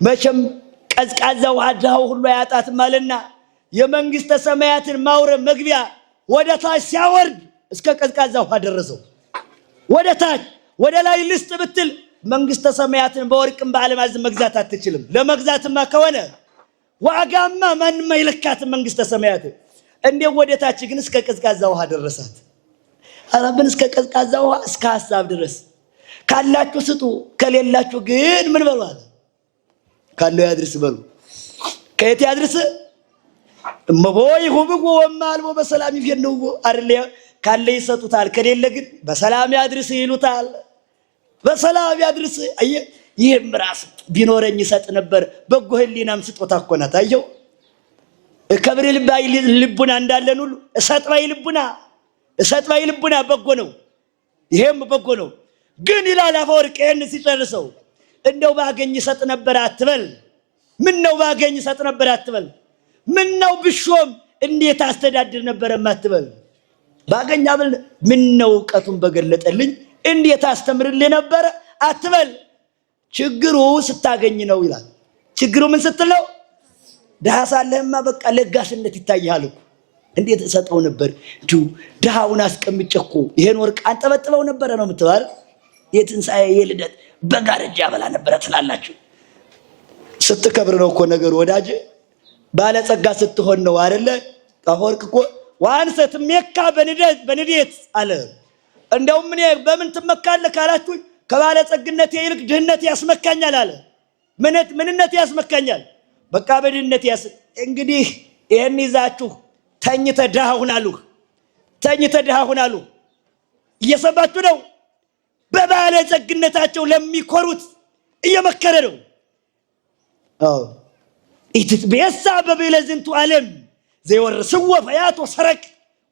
መቼም ቀዝቃዛ ውሃ ድሃው ሁሉ አያጣትም አለና የመንግስተ ሰማያትን ማውረድ መግቢያ ወደ ታች ሲያወርድ እስከ ቀዝቃዛ ውሃ ደረሰው። ወደ ታች ወደ ላይ ልስጥ ብትል መንግስተ ሰማያትን በወርቅም በአልማዝም መግዛት አትችልም። ለመግዛትማ ከሆነ ዋጋማ ማንም አይለካትም መንግስተ ሰማያትን። እንዴው ወደ ታች ግን እስከ ቀዝቃዛ ውሃ ደረሳት። አረብን እስከ ቀዝቃዛ ውሃ እስከ ሐሳብ ድረስ። ካላችሁ ስጡ፣ ከሌላችሁ ግን ምን በሉ አለ? ካለው ያድርስ በሉ። ከየት ያድርስ? እመቦይ ሁብጎ ወማልቦ በሰላም ይፈነው አይደል? ካለ ይሰጡታል፣ ከሌለ ግን በሰላም ያድርስ ይሉታል። በሰላም ያድርስ። ይሄም ራስ ቢኖረኝ ይሰጥ ነበር። በጎ ህሊናም ስጦታ እኮ ናት። አየው ከብር ልባይ ልቡና እንዳለን ሁሉ እሰጥባይ ልቡና በጎ ነው። ይሄም በጎ ነው። ግን ይላል አፈወርቅ ይሄን ሲጨርሰው እንደው ባገኝ ይሰጥ ነበር አትበል። ምን ነው ባገኝ ይሰጥ ነበር አትበል። ምን ነው ብሾም እንዴት አስተዳድር ነበር አትበል። ባገኝ አበል ምን ነው ዕውቀቱን በገለጠልኝ እንዴት አስተምርልኝ ነበር አትበል። ችግሩ ስታገኝ ነው ይላል። ችግሩ ምን ስትል ነው? ድሃ ሳለህማ በቃ ለጋስነት ይታያል እኮ። እንዴት እሰጠው ነበር እንዲሁ ድሃውን አስቀምጬ እኮ ይሄን ወርቅ አንጠበጥበው ነበር ነው የምትባል። የትንሣኤ የልደት በጋርጃ በላ ነበር ትላላችሁ። ስትከብር ነው እኮ ነገሩ ወዳጅ። ባለጸጋ ስትሆን ነው አይደለ? አፈወርቅ እኮ ዋንሰት መካ በንዴት አለ። እንደውም ምን በምን ትመካለህ ካላችሁ ከባለጸግነት ይልቅ ድህነት ያስመካኛል አለ። ምንነት ያስመካኛል? በቃ በድህነት እንግዲህ ይሄን ይዛችሁ ተኝተ ድሃ ሁን አሉ። እየሰማችሁ ነው? በባለጸግነታቸው ለሚኮሩት እየመከረ ነው። አዎ ኢትቤሳ በበለዝንቱ ዓለም ዘይወርስዎ ፈያቶ ሰረቅ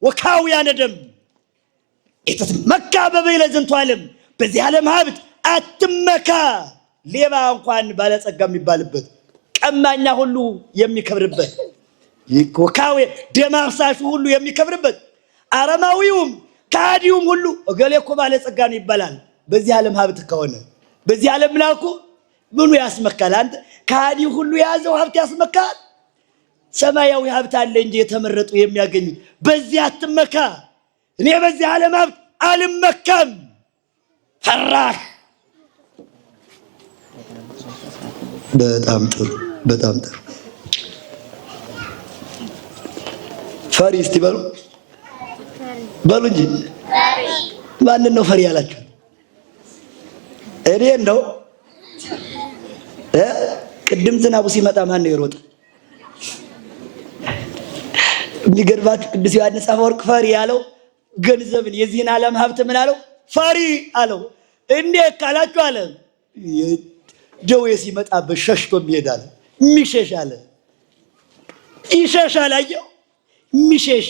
ወካውያነ ደም። ኢትመካ በበለዝንቱ ዓለም በዚህ ዓለም ሀብት አትመካ። ሌባ እንኳን ባለጸጋ የሚባልበት፣ ቀማኛ ሁሉ የሚከብርበት፣ ወካው ደም አፍሳሹ ሁሉ የሚከብርበት፣ አረማዊውም ከሃዲውም ሁሉ እገሌ እኮ ባለጸጋ ነው ይባላል። በዚህ ዓለም ሀብት ከሆነ በዚህ ዓለም ምናልኩ ምኑ ያስመካል? አንተ ከሃዲው ሁሉ የያዘው ሀብት ያስመካል? ሰማያዊ ሀብት አለ እንጂ የተመረጡ የሚያገኙት። በዚህ አትመካ። እኔ በዚህ ዓለም ሀብት አልመካም። ፈራህ። በጣም ጥሩ። ፈሪ እስቲ በሉ እንጂ ማንን ነው ፈሪ ያላችሁ? እኔ ነው። ቅድም ዝናቡ ሲመጣ ማን ነው የሮጠ? የሚገርባችሁ ቅዱስ ዮሐንስ አፈወርቅ ፈሪ ያለው ገንዘብን የዚህን ዓለም ሀብት ምን አለው? ፈሪ አለው። እንዴት ካላችሁ አለ ደዌ ሲመጣበት ሸሽቶ ይሄዳል። የሚሸሽ አለ ይሸሻል። አየው የሚሸሽ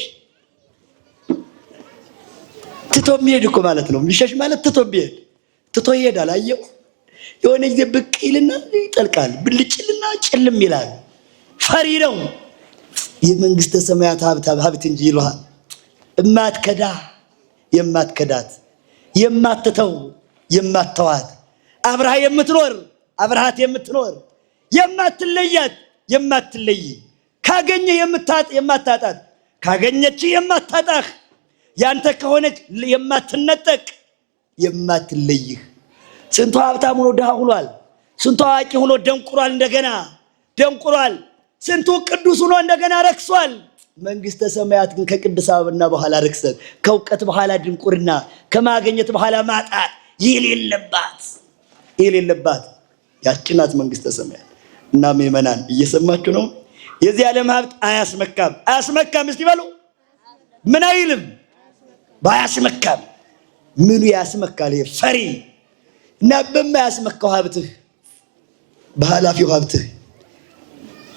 ትቶ የሚሄድ እኮ ማለት ነው። የሚሸሽ ማለት ትቶ ይሄዳል። አየው የሆነ ጊዜ ብቅ ይልና ይጠልቃል፣ ብልጭልና ጭልም ይላል። ፈሪ ነው። የመንግስተ ሰማያት ሀብት እንጂ ይሏል። የማትከዳት የማትተው የማትተዋት አብረሃት የምትኖር የማትለይ ካገኘ የማታጣት ካገኘች የማታጣህ ያንተ ከሆነች የማትነጠቅ የማትለይህ። ስንቱ ሀብታም ሆኖ ድሃ ሆኗል። ስንቱ አዋቂ ሆኖ ደንቁሯል። ስንቱ ቅዱስ ሆኖ እንደገና ረክሷል። መንግስተ ሰማያት ግን ከቅድስ አበባና በኋላ ርክሰት፣ ከእውቀት በኋላ ድንቁርና፣ ከማግኘት በኋላ ማጣት የሌለባት ያችናት መንግስተ ሰማያት። እና ምእመናን እየሰማችሁ ነው? የዚህ ዓለም ሀብት አያስመካም። እስቲ በሉ ምን አይልም? ባያስመካም። ምኑ ያስመካል? ፈሪ እና በማያስመካው ሀብትህ፣ በኃላፊው ሀብትህ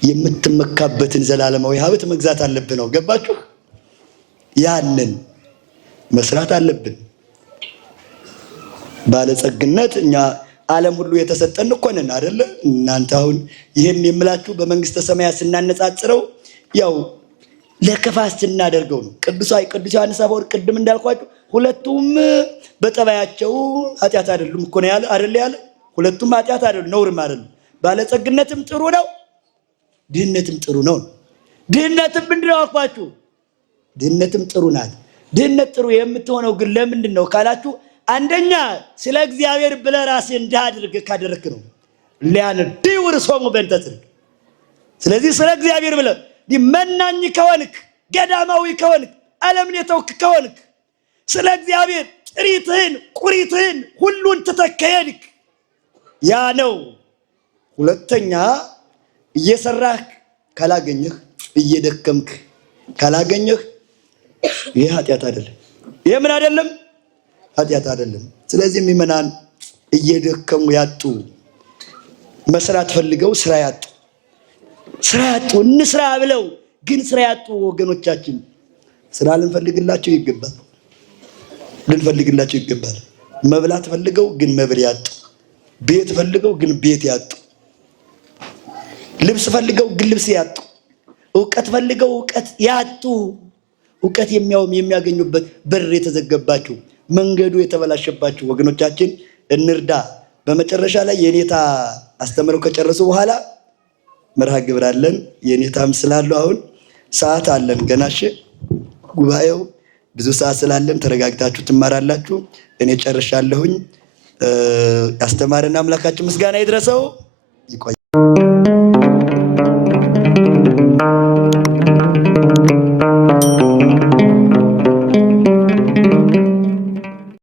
የምትመካበትን ዘላለማዊ ሀብት መግዛት አለብን ነው። ገባችሁ? ያንን መስራት አለብን። ባለጸግነት እኛ ዓለም ሁሉ የተሰጠን እኮ ነን አይደለ? እናንተ አሁን ይሄን የምላችሁ በመንግስተ ሰማያት ስናነጻጽረው ያው ለክፋት ስናደርገው ነው። ቅዱስ ዮሐንስ አፈወርቅ ቅድም እንዳልኳችሁ ሁለቱም በጠባያቸው ኃጢአት አይደሉም እኮ ነው ያለ አይደለ? ያለ ሁለቱም ኃጢአት አይደሉም፣ ነውርም አይደሉም። ባለጸግነትም ጥሩ ነው፣ ድህነትም ጥሩ ነው። ድህነትም ምንድን ነው አልኳችሁ? ድህነትም ጥሩ ናት። ድህነት ጥሩ የምትሆነው ግን ለምንድን ነው ካላችሁ፣ አንደኛ ስለ እግዚአብሔር ብለህ ራስህ እንዳድርግ ካደረክ ነው። ሊያነድዩ ርእሶሙ በእንተ ጽድቅ። ስለዚህ ስለ እግዚአብሔር ብለህ መናኝ ከሆንክ፣ ገዳማዊ ከሆንክ፣ ዓለምን የተውክ ከሆንክ፣ ስለ እግዚአብሔር ጥሪትህን ቁሪትህን ሁሉን ትተከየድክ ያ ነው። ሁለተኛ እየሰራህ ካላገኘህ፣ እየደከምክ ካላገኘህ ይህ ኃጢአት አይደለም። ይህ ምን አይደለም? ኃጢአት አይደለም። ስለዚህ ምእመናን እየደከሙ ያጡ፣ መስራት ፈልገው ስራ ያጡ እንስራ ብለው ግን ስራ ያጡ ወገኖቻችን ስራ ልንፈልግላቸው ይገባል። መብላት ፈልገው ግን መብል ያጡ፣ ቤት ፈልገው ግን ቤት ያጡ፣ ልብስ ፈልገው ግን ልብስ ያጡ፣ እውቀት ፈልገው እውቀት ያጡ፣ እውቀት የሚያገኙበት በር የተዘገባቸው፣ መንገዱ የተበላሸባቸው ወገኖቻችን እንርዳ። በመጨረሻ ላይ የኔታ አስተምረው ከጨረሱ በኋላ መርሃ ግብር አለን። የኔታም ስላሉ አሁን ሰዓት አለን ገናሽ ጉባኤው ብዙ ሰዓት ስላለን ተረጋግታችሁ ትማራላችሁ። እኔ ጨርሻለሁኝ። ያስተማረን አምላካችን ምስጋና ይድረሰው። ይቆይ።